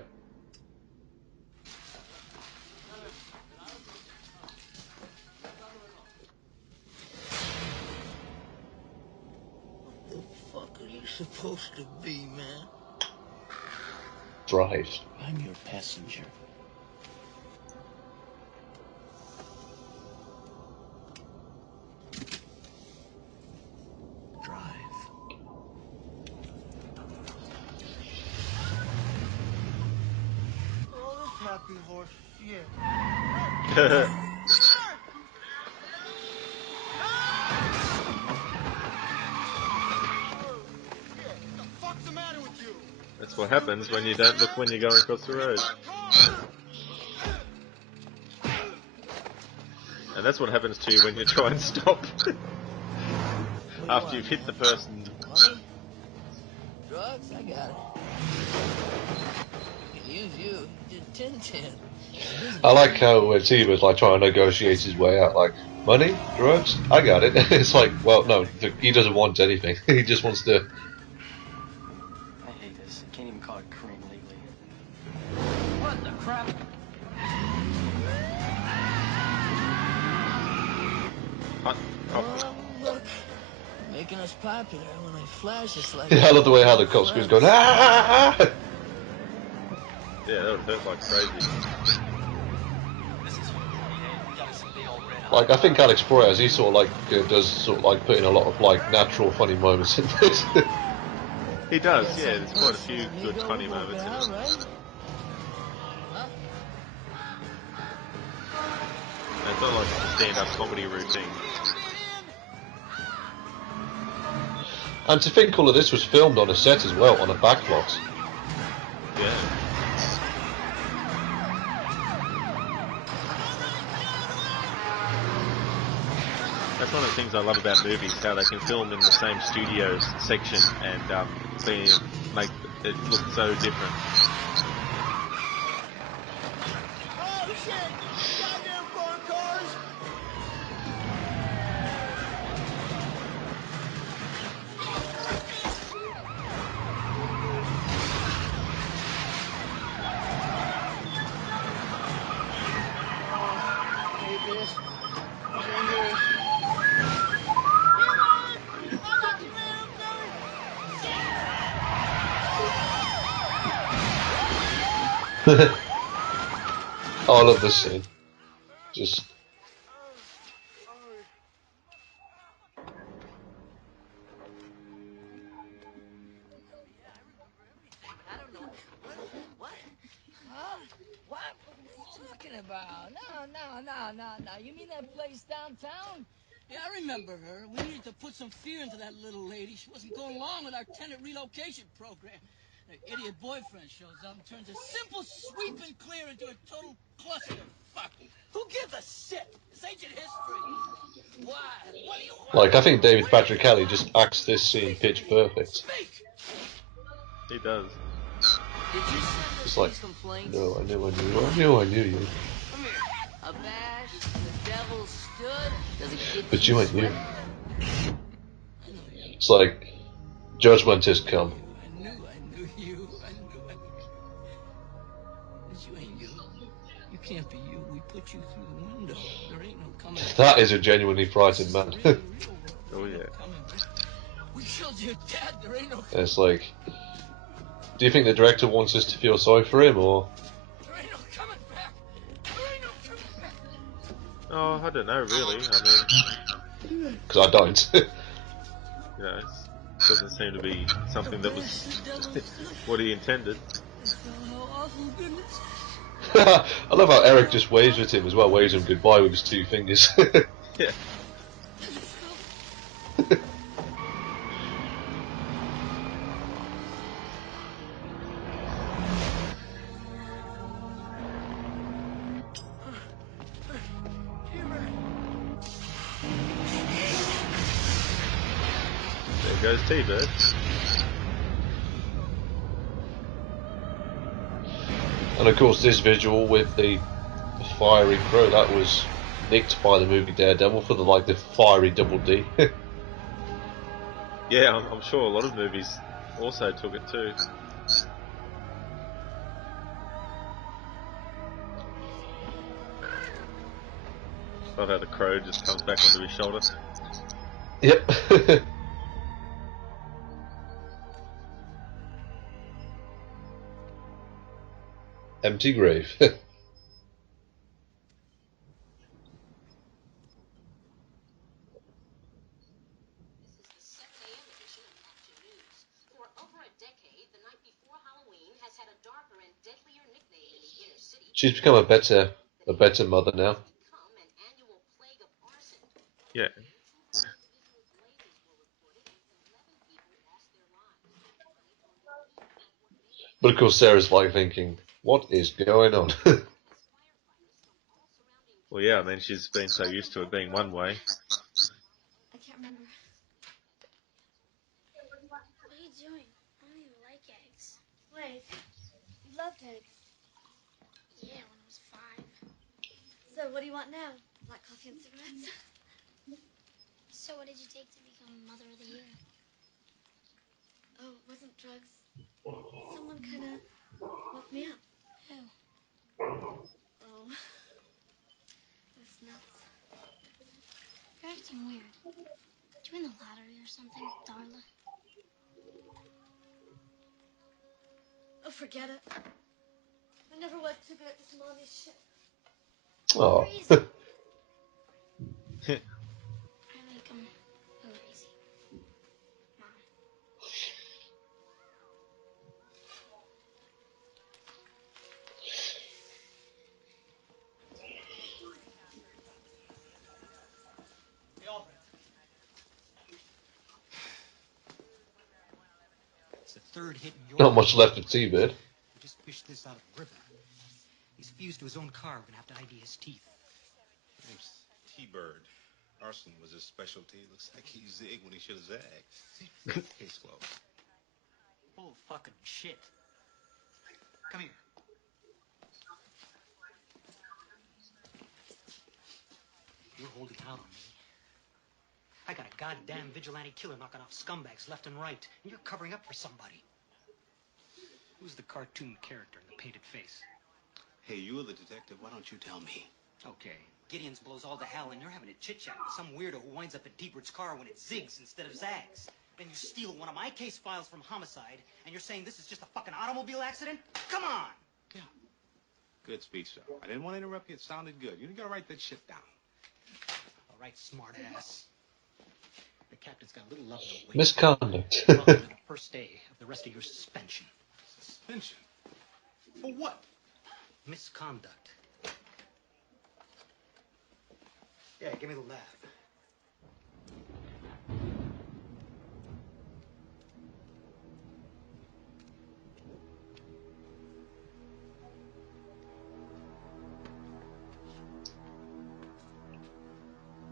What the fuck are you supposed to be, man? Drive. I'm your passenger. Drive. Oh, this happy horse shit. That's what happens when you don't look when you're going across the road. And that's what happens to you when you try and stop. After you've hit the person. Money? Drugs? I got it. I can use you. You did Tintin. I like how T-Bird's like trying to negotiate his way out, like, money? Drugs? I got it. It's like, well, no, he doesn't want anything. He just wants to... I hate this. I can't even call it cream legally. What the crap? Look. Making us popular when I flash it's like... I love the way how the cop screams going, ah! Yeah, that would hurt like crazy. Like, I think Alex Proyas, he sort of like does sort of like put in a lot of like natural funny moments in this. He does, yeah. There's quite a few good funny moments in it. And it's not like a stand-up comedy routine. And to think all of this was filmed on a set as well, on a backlot. Yeah. That's one of the things I love about movies, how they can film in the same studios section and make it look so different. Oh, shit! Goddamn farm cars! I love this scene. Just... What are you talking about? No. You mean that place downtown? Yeah, I remember her. We needed to put some fear into that little lady. She wasn't going along with our tenant relocation program. Her idiot boyfriend shows up and turns a simple sweep and clear into a total clusterfuck. Who gives a shit? It's ancient history. Why? What do you want? Like, I think David Patrick Kelly just acts this scene pitch perfect. Speak! He does. Did you send us It's like, these complaints? no, I knew you. Come here. Abashed, the devil stood, Does it get But you you ain't you. sweating? It's like judgment has come. I knew you. But you ain't you. You can't be you. We put you through the window. There ain't no coming back. That is a genuinely frightened man. Real world. Oh yeah. Coming back. We killed your dad. There ain't no. It's like, do you think the director wants us to feel sorry for him, or? There ain't no coming back. There ain't no coming back. Oh, I don't know really. I mean, Because I don't. you know, it doesn't seem to be something that was what he intended. How awful goodness. I love how Eric just waves at him as well, waves him goodbye with his 2 fingers. Yeah. There goes T-Bird. And of course this visual with the fiery crow, that was nicked by the movie Daredevil for the fiery double D. Yeah, I'm sure a lot of movies also took it too. Love how the crow just comes back onto his shoulder. Yep. Empty grave. She's become a better mother now. Yeah. But of course Sarah's like thinking, what is going on? Well, yeah, I mean, she's been so used to it being one way. I can't remember. What are you doing? I don't even like eggs. Wait, you loved eggs. Yeah, when I was 5. So what do you want now? Black coffee and cigarettes? So what did you take to become Mother of the Year? Oh, it wasn't drugs. Someone kind of woke me up. Who? Oh, it was nuts. You're acting weird. Did you win the lottery or something, Darla? Oh, forget it. I never was too good at this mommy shit. Oh. Crazy. I like them crazy. Mom. Hey, Alfred. It's the 3rd hit in your Not much left of T-Bird. We just fished this out of the river. He's fused to his own car. We're gonna have to ID his teeth. Name's T-Bird. Arson was his specialty. Looks like he zigged when he should have zagged. Case closed. Bull fucking shit. Come here. You're holding out on me. I got a goddamn vigilante killer knocking off scumbags left and right, and you're covering up for somebody. Who's the cartoon character in the painted face? Hey, you're the detective. Why don't you tell me? Okay. Gideon's blows all to hell, and you're having a chit-chat with some weirdo who winds up in Deepert's car when it zigs instead of zags. Then you steal one of my case files from homicide, and you're saying this is just a fucking automobile accident? Come on! Yeah. Good speech, though. I didn't want to interrupt you. It sounded good. You gotta write that shit down. All right, smartass. The captain's got a little love in the way. Misconduct. Welcome to the first day of the rest of your suspension. Suspension? For what? Misconduct. Yeah, give me the lab.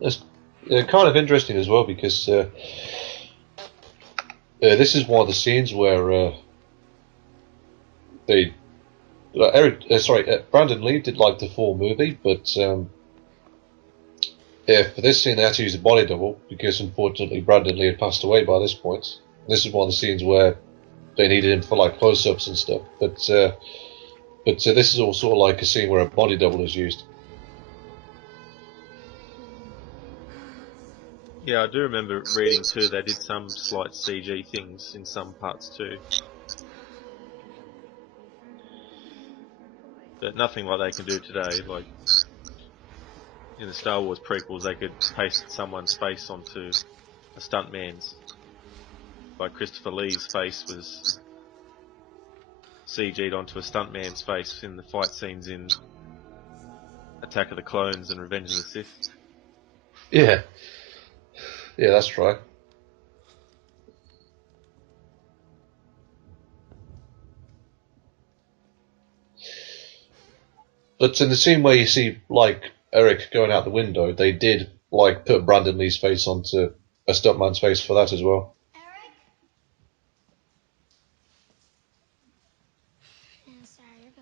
It's kind of interesting as well because this is one of the scenes where they Brandon Lee did like the full movie, but Yeah, for this scene they had to use a body double because unfortunately Brandon Lee had passed away by this point. This is one of the scenes where they needed him for like close-ups and stuff. But this is all sort of like a scene where a body double is used. Yeah, I do remember reading too. They did some slight CG things in some parts too, but nothing like they can do today. Like in the Star Wars prequels, they could paste someone's face onto a stuntman's. Like Christopher Lee's face was CG'd onto a stuntman's face in the fight scenes in Attack of the Clones and Revenge of the Sith. Yeah, that's right. But in the scene where you see like Eric going out the window, they did like put Brandon Lee's face onto a stuntman's face for that as well.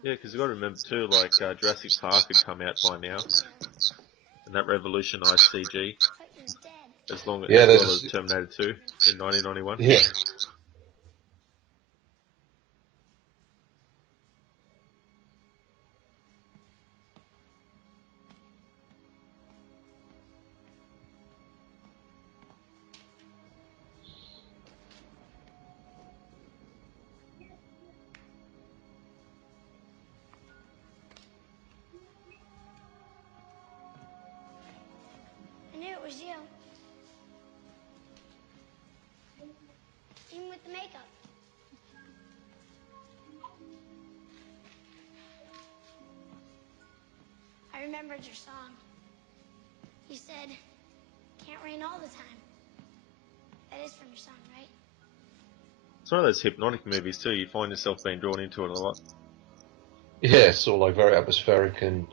Yeah, because you've got to remember too, like Jurassic Park had come out by now, and that revolutionised CG, as well as Terminator 2 in 1991. Yeah. I knew it was you. Even with the makeup. I remembered your song. You said, can't rain all the time. That is from your song, right? It's one of those hypnotic movies too. You find yourself being drawn into it a lot. Yeah, it's sort of like very atmospheric and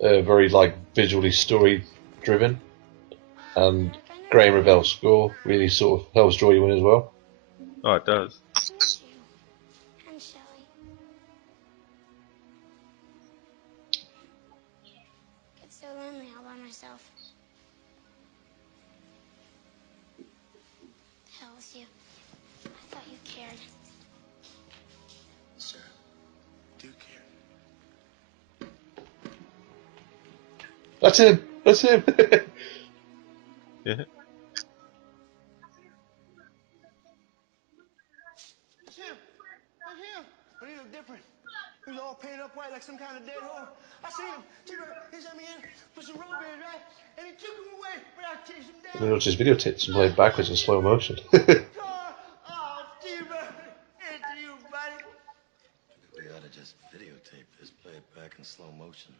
very like visually story driven. And Graham Revell's score really sort of helps draw you in as well. Oh, it does. I miss you. And Shelley. It's so lonely all by myself. The hell with you. I thought you cared. Sir, do care. That's him! That's him! Yeah. That's him. That's him. But he looked different. He was all painted up white like some kind of dead whore. I seen him. T-Bird, he sent me in for some road beers, right? And he took him away, but I chased him down. We watched his videotapes and played backwards in slow motion. Oh, T-Bird, it's you, buddy. We ought to just videotape this, play it back in slow motion.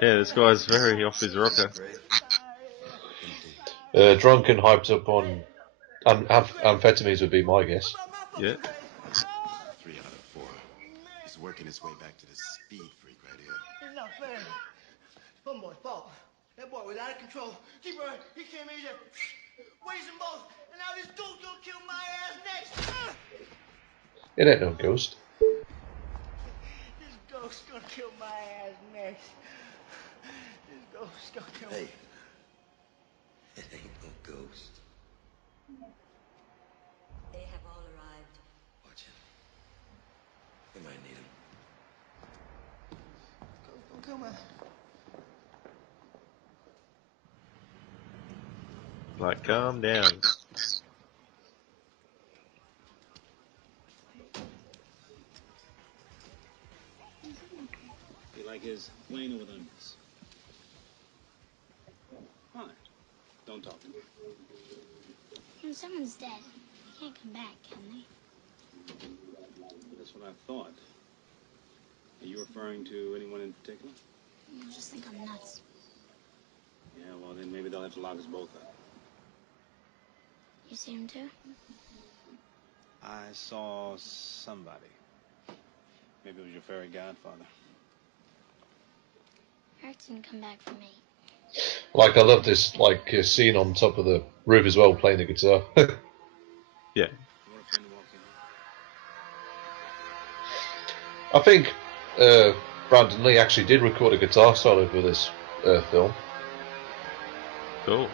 Yeah, this guy's very off his rocker. Drunk and hyped up on amphetamines would be my guess. Yeah. 3 out of 4. He's working his way back to the speed freak right here. It's not fair. It's Bumboy's fault. That boy was out of control. T-Bird, he came in here, weighs them both, and now this ghost gonna kill my ass next. It ain't no ghost. This ghost gonna kill my ass next. This ghost gonna kill me. It ain't no ghost. They have all arrived. Watch it. We might need him. Ghost gonna kill my ass. Like, calm down. He like his flannel with onions. Fine. Don't talk to me. When someone's dead, they can't come back, can they? That's what I thought. Are you referring to anyone in particular? I just think I'm nuts. Yeah, well, then maybe they'll have to lock us both up. You see him too? I saw somebody. Maybe it was your fairy godfather. Eric didn't come back for me. Like, I love this like scene on top of the roof as well, playing the guitar. Yeah. You want a friend to walk in? I think Brandon Lee actually did record a guitar solo for this film. Cool.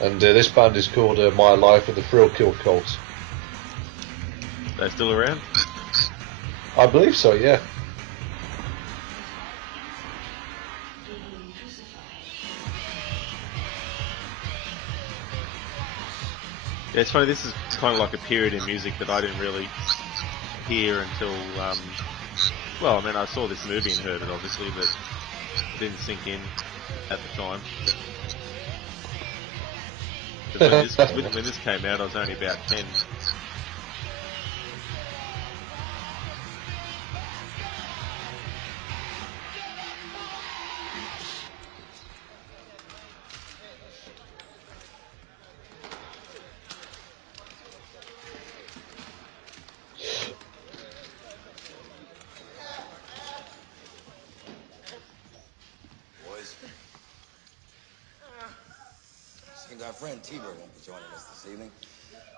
And this band is called My Life in the Thrill Kill Cult. They're still around? I believe so, yeah. Yeah, it's funny, this is kind of like a period in music that I didn't really hear until, well, I mean, I saw this movie and heard it, obviously, but it didn't sink in at the time. Because when this came out, I was only about 10. Boys, seems our friend T-Bird won't be joining us this evening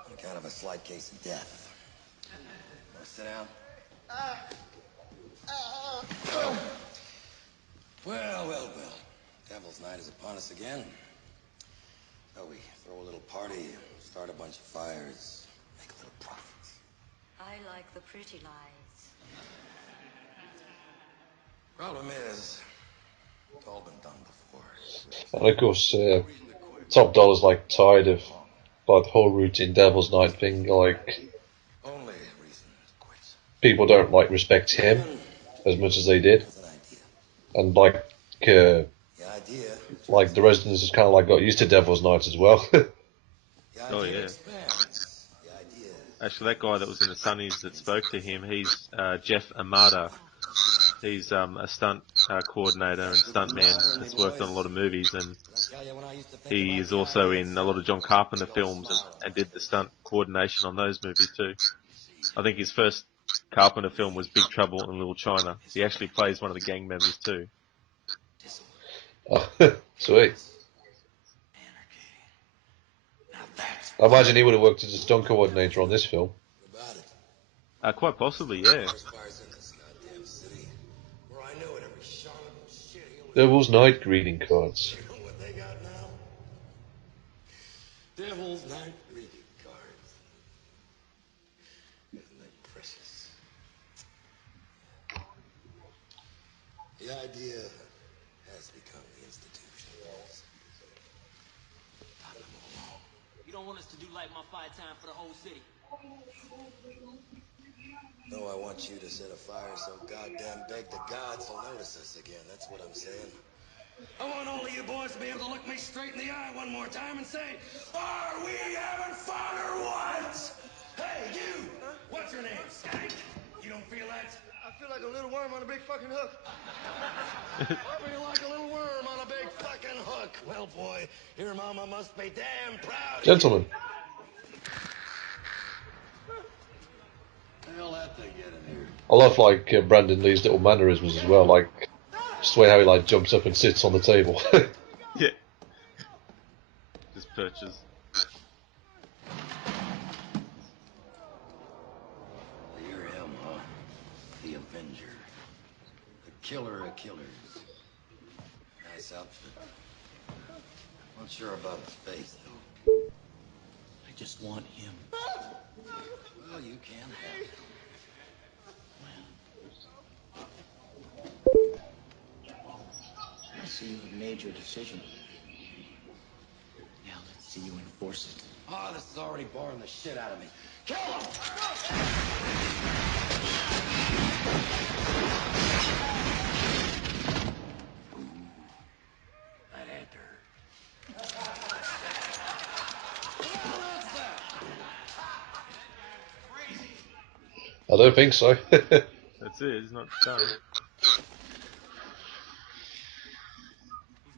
on account of a slight case of death. Want to sit down? Well. Devil's Night is upon us again. So we throw a little party, start a bunch of fires, make a little profits. I like the pretty lies. Problem is, it's all been done before. And of course, Top Dollar's like tired of like the whole routine Devil's Night thing. Like, Only reason to quit. people don't like respect him as much as they did, and like the residents just kind of like got used to Devil's Night as well. Oh, yeah. Actually, that guy that was in the Sunnies that spoke to him, he's Jeff Amada. He's a stunt coordinator and stuntman that's worked on a lot of movies, and he is also in a lot of John Carpenter films and did the stunt coordination on those movies too. I think his first Carpenter film was Big Trouble in Little China. He actually plays one of the gang members too. Oh, sweet. I imagine he would have worked as a stunt coordinator on this film. Quite possibly, yeah. Devil's Night greeting cards. You know what they got now? Devil's Night greeting cards. Isn't that precious? The idea has become the institution. Time to move along. You don't want us to do light my fire time for the whole city. No, I want you to set a fire so goddamn big the gods will notice us again. That's what I'm saying. I want all of you boys to be able to look me straight in the eye one more time and say, "Are we having fun or what?" Hey, you! Huh? What's your name, Skank? You don't feel that? I feel like a little worm on a big fucking hook. I feel like a little worm on a big fucking hook. Well, boy, your mama must be damn proud of Gentlemen. you. The hell that thing get in here? I love like Brandon Lee's little mannerisms as well, like just the way how he like jumps up and sits on the table. Yeah. Just perches. You're him, huh? The Avenger. The killer of killers. Nice outfit. Not sure about his face, though. I just want him. Well, you can have him. I see you have made your decision. Now let's see you enforce it. Oh, this is already boring the shit out of me. Kill him! That had to hurt. I don't think so. That's it, he's not done. He's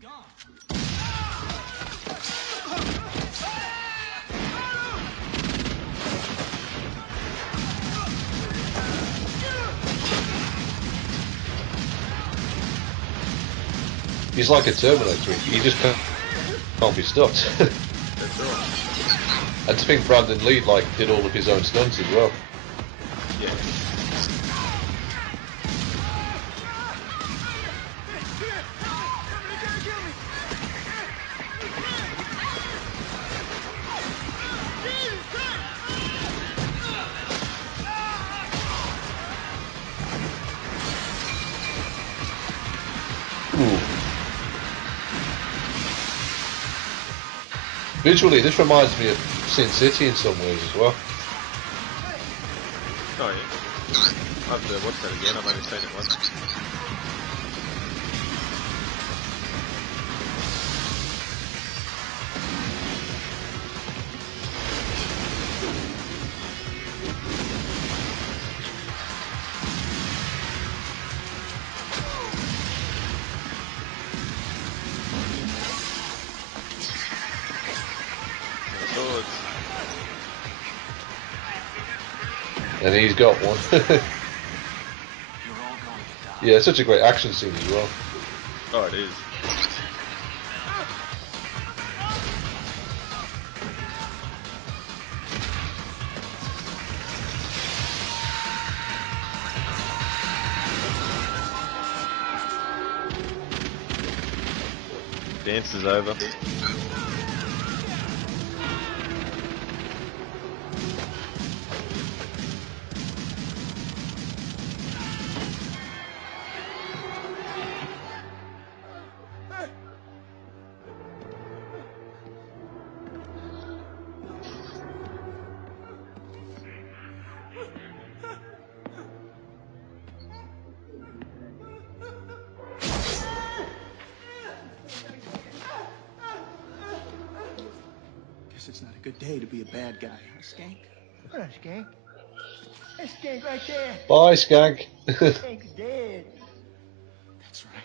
gone. He's like a Terminator. He just can't be stopped. That's right. And to think Brandon Lee did all of his own stunts as well. Yeah. Ooh. Visually, this reminds me of Sin City in some ways as well. Oh yeah. I'll have to watch that again. I've only seen it once. No swords. And he's got one. Yeah, it's such a great action scene as well. Oh, it is. Dance is over. Guess it's not a good day to be a bad guy, huh, Skank? What up, Skank? That Skank right there. Bye, Skank. Skank's dead. That's right.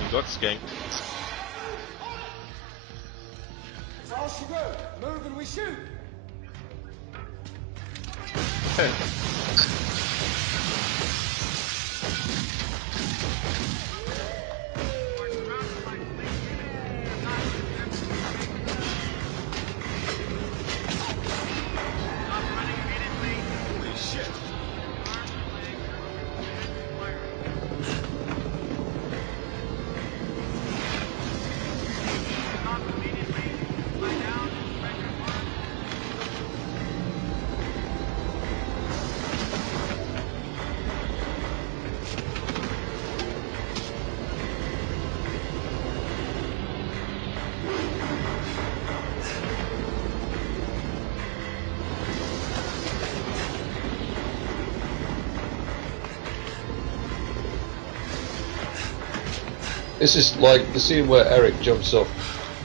You got skanked. That's all she wrote. Move and we shoot. Holy shit. This is like the scene where Eric jumps off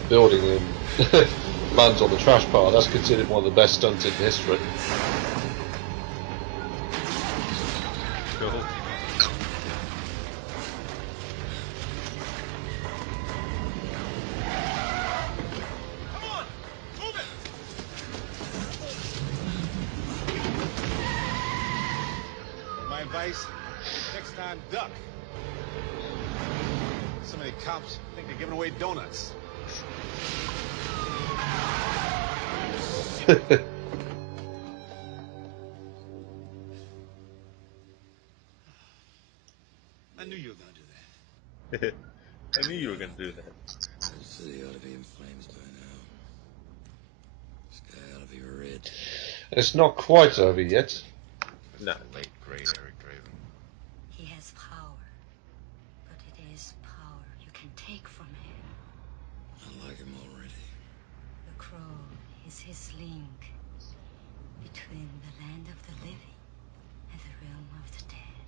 the building and lands on the trash pile. That's considered one of the best stunts in history. Cool. My advice, next time duck. So many cops think they're giving away donuts. I knew you were gonna do that. I knew you were going to do that. The city ought to be in flames by now. Sky ought to be red. It's not quite over yet. No. Late, great Eric Draven. He has power, but it is power you can take from him. I like him already. The crow is his link between the land of the living and the realm of the dead.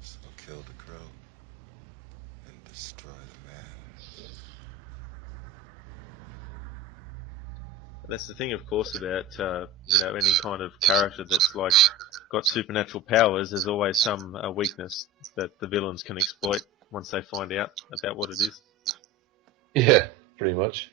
So kill the crow and destroy the man. That's the thing, of course, about any kind of character that's like got supernatural powers. There's always some weakness that the villains can exploit once they find out about what it is. Yeah, pretty much.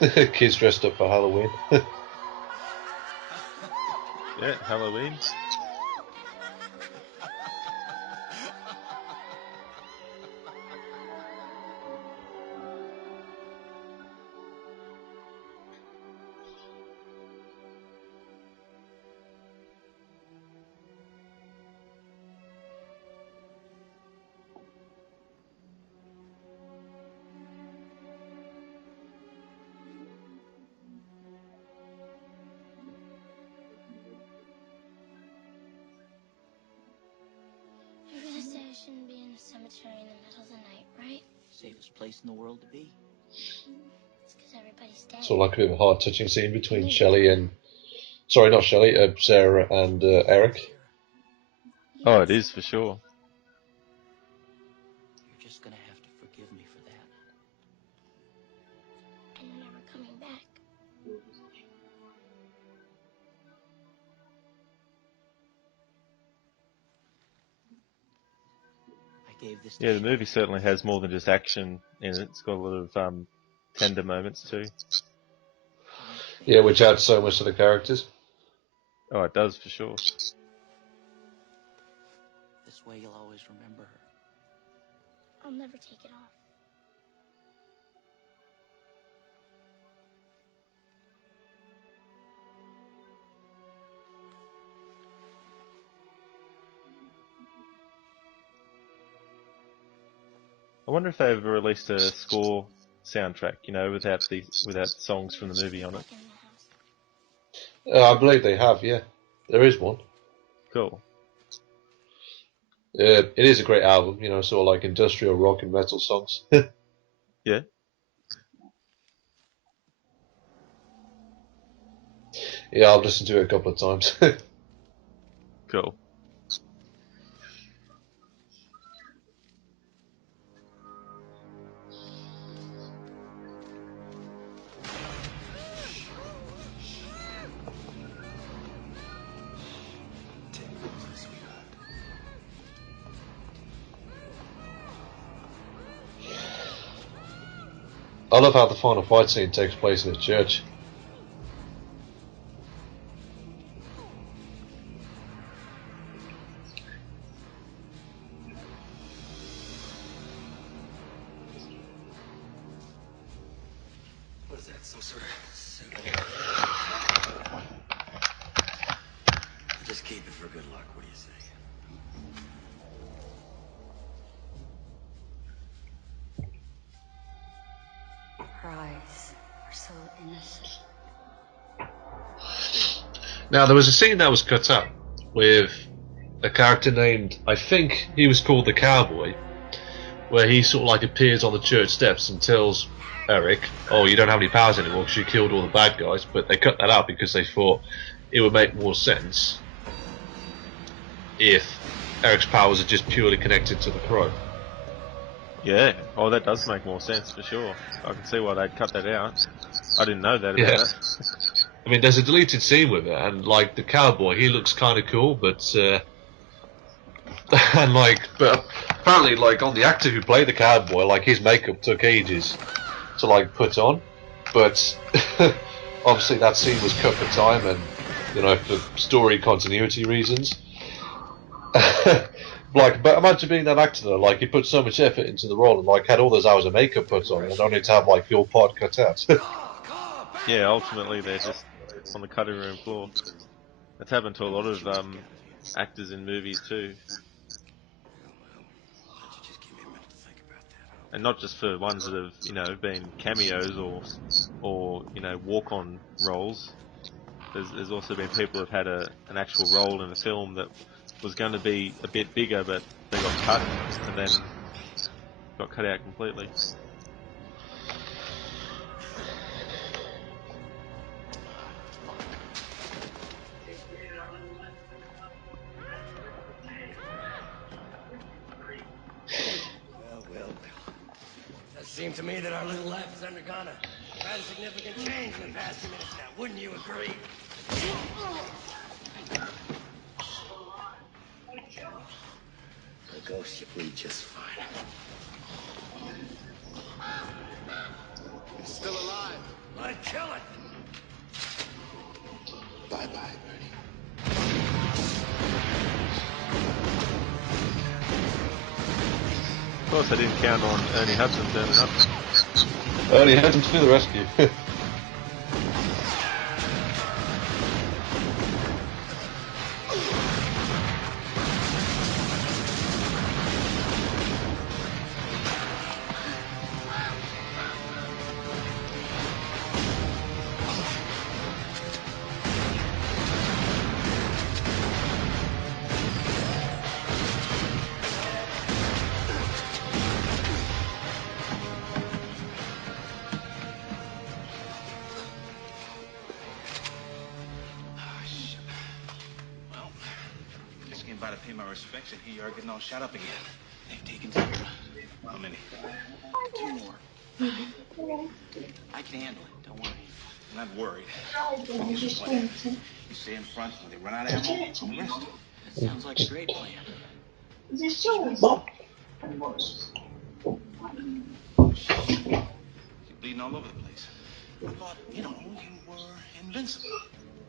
Kids dressed up for Halloween. Yeah, Halloween. You're gonna say I shouldn't be in a cemetery in the middle of the night, right? Safest place in the world to be. It's because everybody's dead. Sort of like a bit of a heart-touching scene between Shelley and... Sorry, not Shelley, Sarah and Eric. Oh, it is for sure. You're just gonna have to forgive me for that. And you're never coming back. I gave this to Yeah, the Shelley. movie certainly has more than just action in it. It's got a lot of tender moments too. Yeah, which adds so much to the characters. Oh, it does for sure. This way you'll always remember her. I'll never take it off. I wonder if they ever released a score soundtrack, you know, without songs from the movie on it. I believe they have, yeah. There is one. Cool. It is a great album, you know, sort of like industrial rock and metal songs. Yeah. Yeah, I've listened to it a couple of times. Cool. I love how the final fight scene takes place in a church. What is that, some sort of suit? Just keep it for good luck, what do you say? Her eyes are so innocent. Now, there was a scene that was cut up with a character named, I think he was called the Cowboy, where he sort of like appears on the church steps and tells Eric, oh, you don't have any powers anymore because you killed all the bad guys, but they cut that out because they thought it would make more sense if Eric's powers are just purely connected to the Crow. Yeah. Oh, that does make more sense for sure. I can see why they'd cut that out. I didn't know that about Yeah. that. I mean, there's a deleted scene with it, and like the cowboy, he looks kind of cool, but and like, but apparently, like on the actor who played the cowboy, like his makeup took ages to like put on, but obviously that scene was cut for time and you know for story continuity reasons. Like, but imagine being that actor though, like he put so much effort into the role and like had all those hours of makeup put on and only to have like your part cut out. Yeah, ultimately they're just on the cutting room floor. That's happened to a lot of actors in movies too. And not just for ones that have, you know, been cameos or you know, walk-on roles. There's also been people who've had an actual role in a film that was going to be a bit bigger, but they got cut and then got cut out completely. Well. It seems to me that our little life has undergone a rather significant change in the past few minutes now. Wouldn't you agree? The ghost should bleed just fine. He's still alive. I kill it. Bye bye, Bernie. Of course, I didn't count on Ernie Hudson turning up. Ernie Hudson to the rescue. Just came by to pay my respects, and here you are getting all shot up again. They've taken Zebra. How many? 2 more. I can handle it. Don't worry. I'm not worried. Here's the plan. You stay in front. When they run out of ammo, I'll arrest them. That sounds like a great plan. Bob. You're bleeding all over the place. I thought, you were invincible.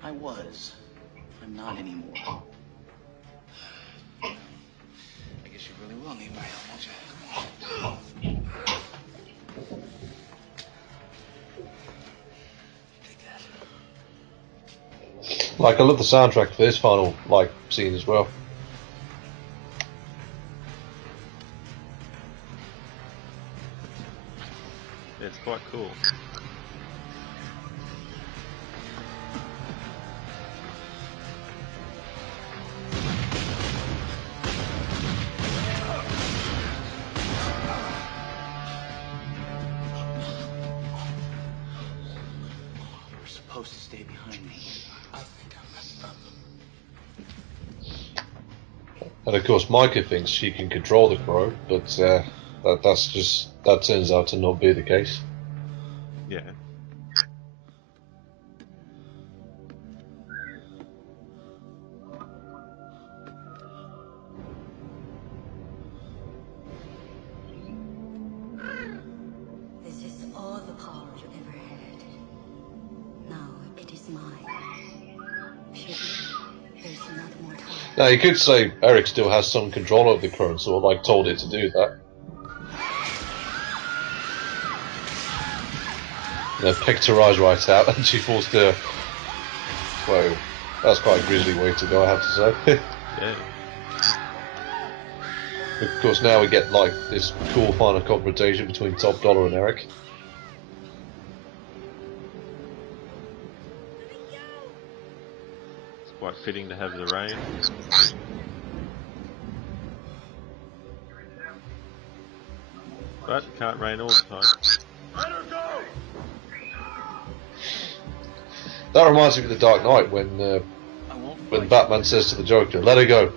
I was. I'm not anymore. I guess you really will need my help, won't you? Come on. Like, I love the soundtrack for this final scene as well. It's quite cool. You were supposed to stay behind me. And of course, Micah thinks she can control the crow, but that turns out to not be the case. Yeah. This is all the power you ever had. Now it is mine. Pity, there's not more time. Now, you could say Eric still has some control over the crow, and sort of told it to do that. Picked her eyes right out, and she falls to. Whoa, that's quite a grisly way to go, I have to say. Yeah. Of course, now we get this cool final confrontation between Top Dollar and Eric. It's quite fitting to have the rain. But can't rain all the time. Let her go! That reminds me of The Dark Knight when Batman says to the Joker, "Let her go,"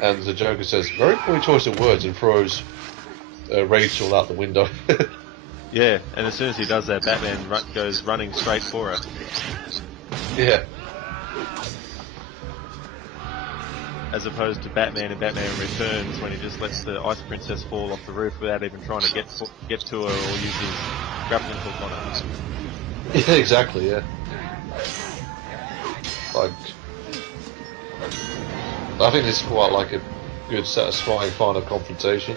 and the Joker says, "Very poor choice of words," and throws Rachel out the window. Yeah, and as soon as he does that, Batman goes running straight for her. Yeah. As opposed to Batman in Batman Returns, when he just lets the Ice Princess fall off the roof without even trying to get to her or use his grappling hook on her. Yeah, exactly, yeah. I think this is quite a good, satisfying final confrontation.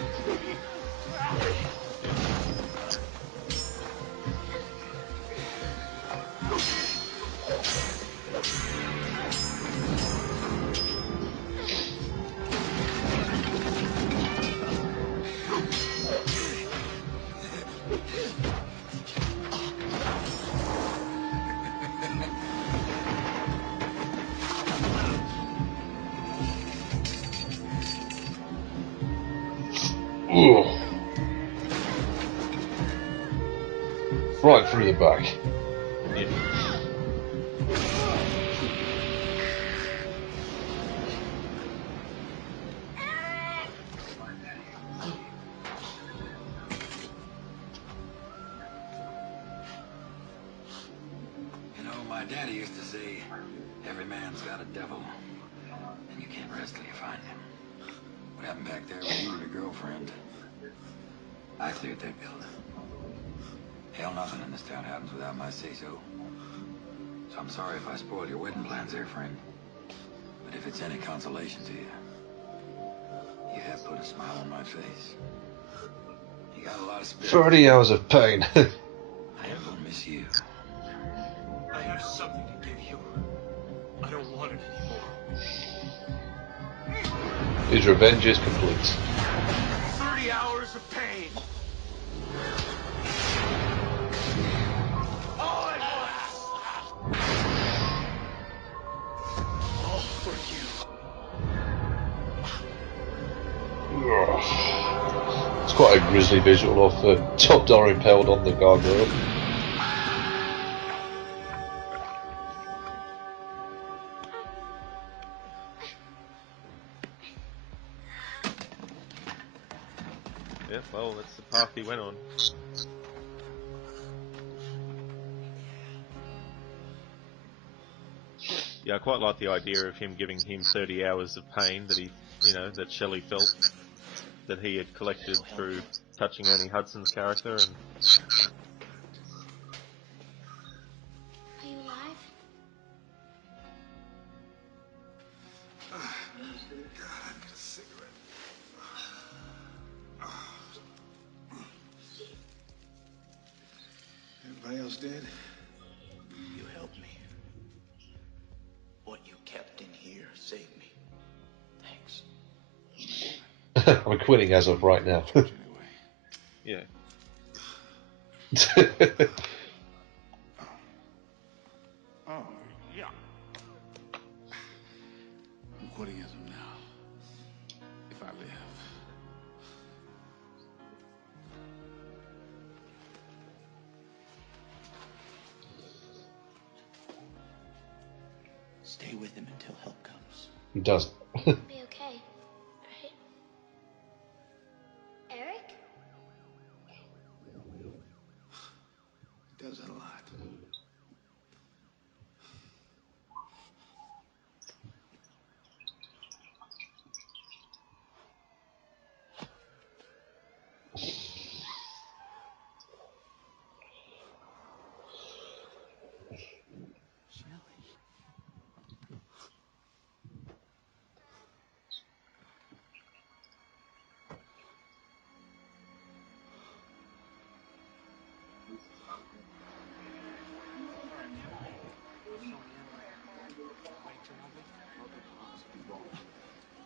Ooh. Right through the back. Yeah. My daddy used to say, every man's got a devil, and you can't rest till you find him. What happened back there with you and your girlfriend? I cleared that building. Hell, nothing in this town happens without my say-so. So I'm sorry if I spoiled your wedding plans there, friend. But if it's any consolation to you, you have put a smile on my face. You got a lot of spirit. 30 hours of pain. I am gonna miss you. I have something to give you. I don't want it anymore. His revenge is complete. 30 hours of pain. All at once. All for you. It's quite a grisly visual of Top Dollar impaled on the gargoyle. Yeah, well, that's the path he went on. Yeah, I quite like the idea of him giving him 30 hours of pain that he, that Shelley felt, that he had collected through touching Ernie Hudson's character. And Are you alive? God, I need a cigarette. Everybody else dead? You helped me. What you kept in here saved me. Thanks. I'm quitting as of right now. yeah. Oh, yeah. I'm quitting as of now. If I live. Stay with him until help comes. He doesn't. Be okay, right? Eric? He does that a lot.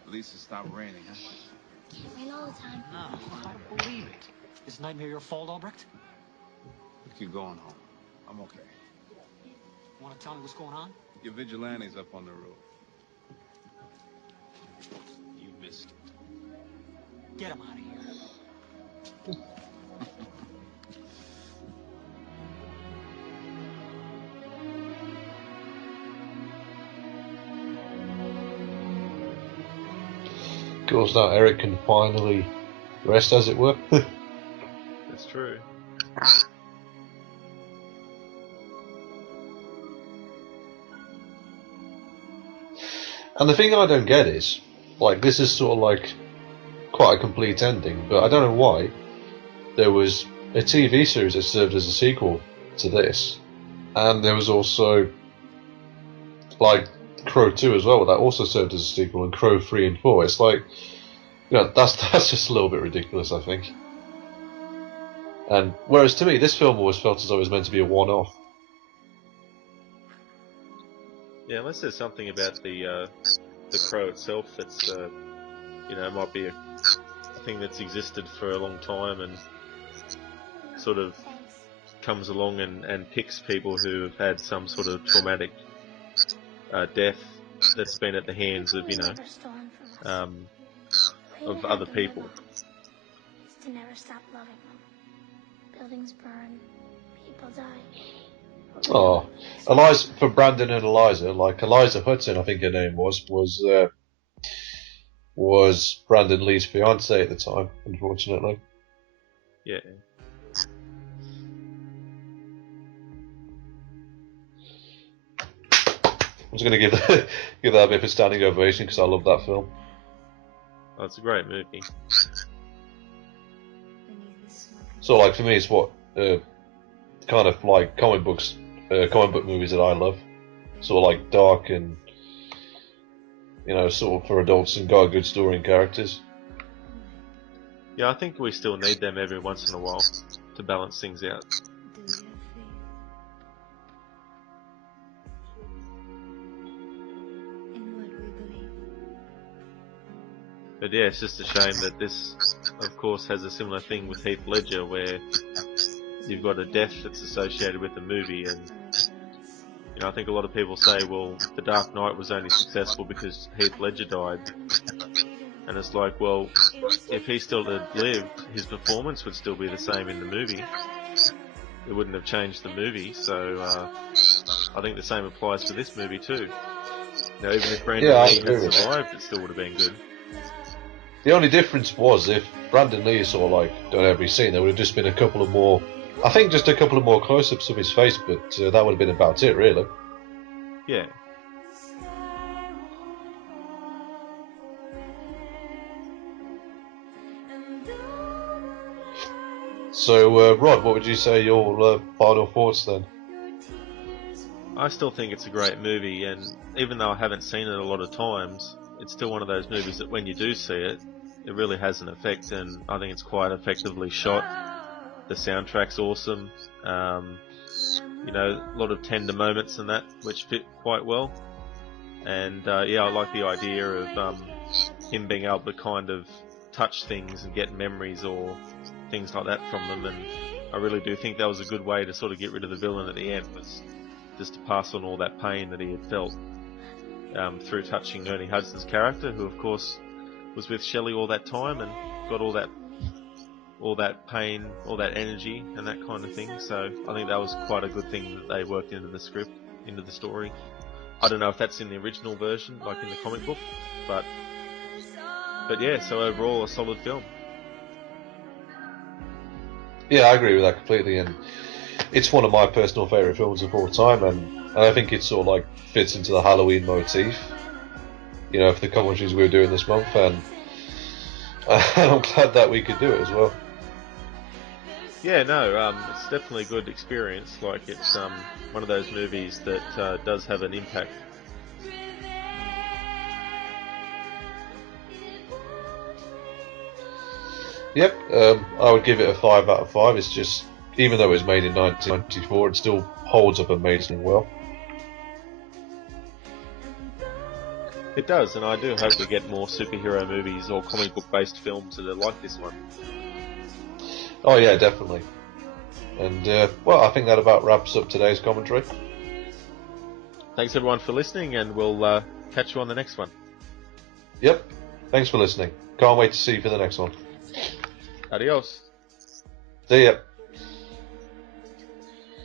At least it stopped raining, huh? Can't rain all the time. No, I don't believe it. Is nightmare your fault, Albrecht? We keep going home. I'm okay. Want to tell me what's going on? Your vigilante's up on the roof. You missed it. Get him out of here. Of course, now Eric can finally rest, as it were. That's true. And the thing I don't get is, like, this is sort of like quite a complete ending, but I don't know why there was a TV series that served as a sequel to this, and there was also like Crow 2 as well, that also served as a sequel, and Crow 3 and 4. It's like, that's just a little bit ridiculous, I think. And whereas to me, this film always felt as though it was meant to be a one-off. Yeah, unless there's something about the Crow itself that's might be a thing that's existed for a long time and sort of comes along and picks people who have had some sort of traumatic death that's been at the hands of of other people. Is to never stop loving them. Buildings burn, people die. Oh, Eliza, for Brandon and Eliza, like Eliza Hudson, I think her name was Brandon Lee's fiance at the time, unfortunately. Yeah. I'm just going to give that a bit of a standing ovation because I love that film. Oh, it's a great movie. So, like, for me, it's what kind of like comic book movies that I love, sort of like dark and sort of for adults and got a good story and characters. Yeah, I think we still need them every once in a while to balance things out. But yeah, it's just a shame that this, of course, has a similar thing with Heath Ledger, where you've got a death that's associated with the movie, and I think a lot of people say, well, The Dark Knight was only successful because Heath Ledger died, and it's like, well, if he still had lived, his performance would still be the same in the movie. It wouldn't have changed the movie, so I think the same applies for this movie too. Now, even if Brandon Lee had survived, it still would have been good. The only difference was if Brandon Lee saw like done every scene, there would have just been a couple of more. I think just a couple of more close-ups of his face, but that would have been about it, really. Yeah. So, Rod, what would you say your final thoughts then? I still think it's a great movie, and even though I haven't seen it a lot of times, it's still one of those movies that when you do see it, it really has an effect, and I think it's quite effectively shot. The soundtrack's awesome. A lot of tender moments and that, which fit quite well. And yeah, I like the idea of him being able to kind of touch things and get memories or things like that from them. And I really do think that was a good way to sort of get rid of the villain at the end, was just to pass on all that pain that he had felt through touching Ernie Hudson's character, who of course was with Shelley all that time and got all that pain, all that energy and that kind of thing. So I think that was quite a good thing that they worked into the script, into the story. I don't know if that's in the original version, like in the comic book, but yeah, so overall a solid film. Yeah, I agree with that completely, and it's one of my personal favourite films of all time, and I think it sort of like fits into the Halloween motif, for the commentaries we were doing this month, and I'm glad that we could do it as well. Yeah, no, it's definitely a good experience. Like, it's one of those movies that does have an impact. Yep, I would give it a 5 out of 5. It's just, even though it was made in 1994, it still holds up amazingly well. It does, and I do hope we get more superhero movies or comic book based films that are like this one. Oh yeah, definitely. And well, I think that about wraps up today's commentary. Thanks everyone for listening, and we'll catch you on the next one. Yep, thanks for listening. Can't wait to see you for the next one. Adios. See ya.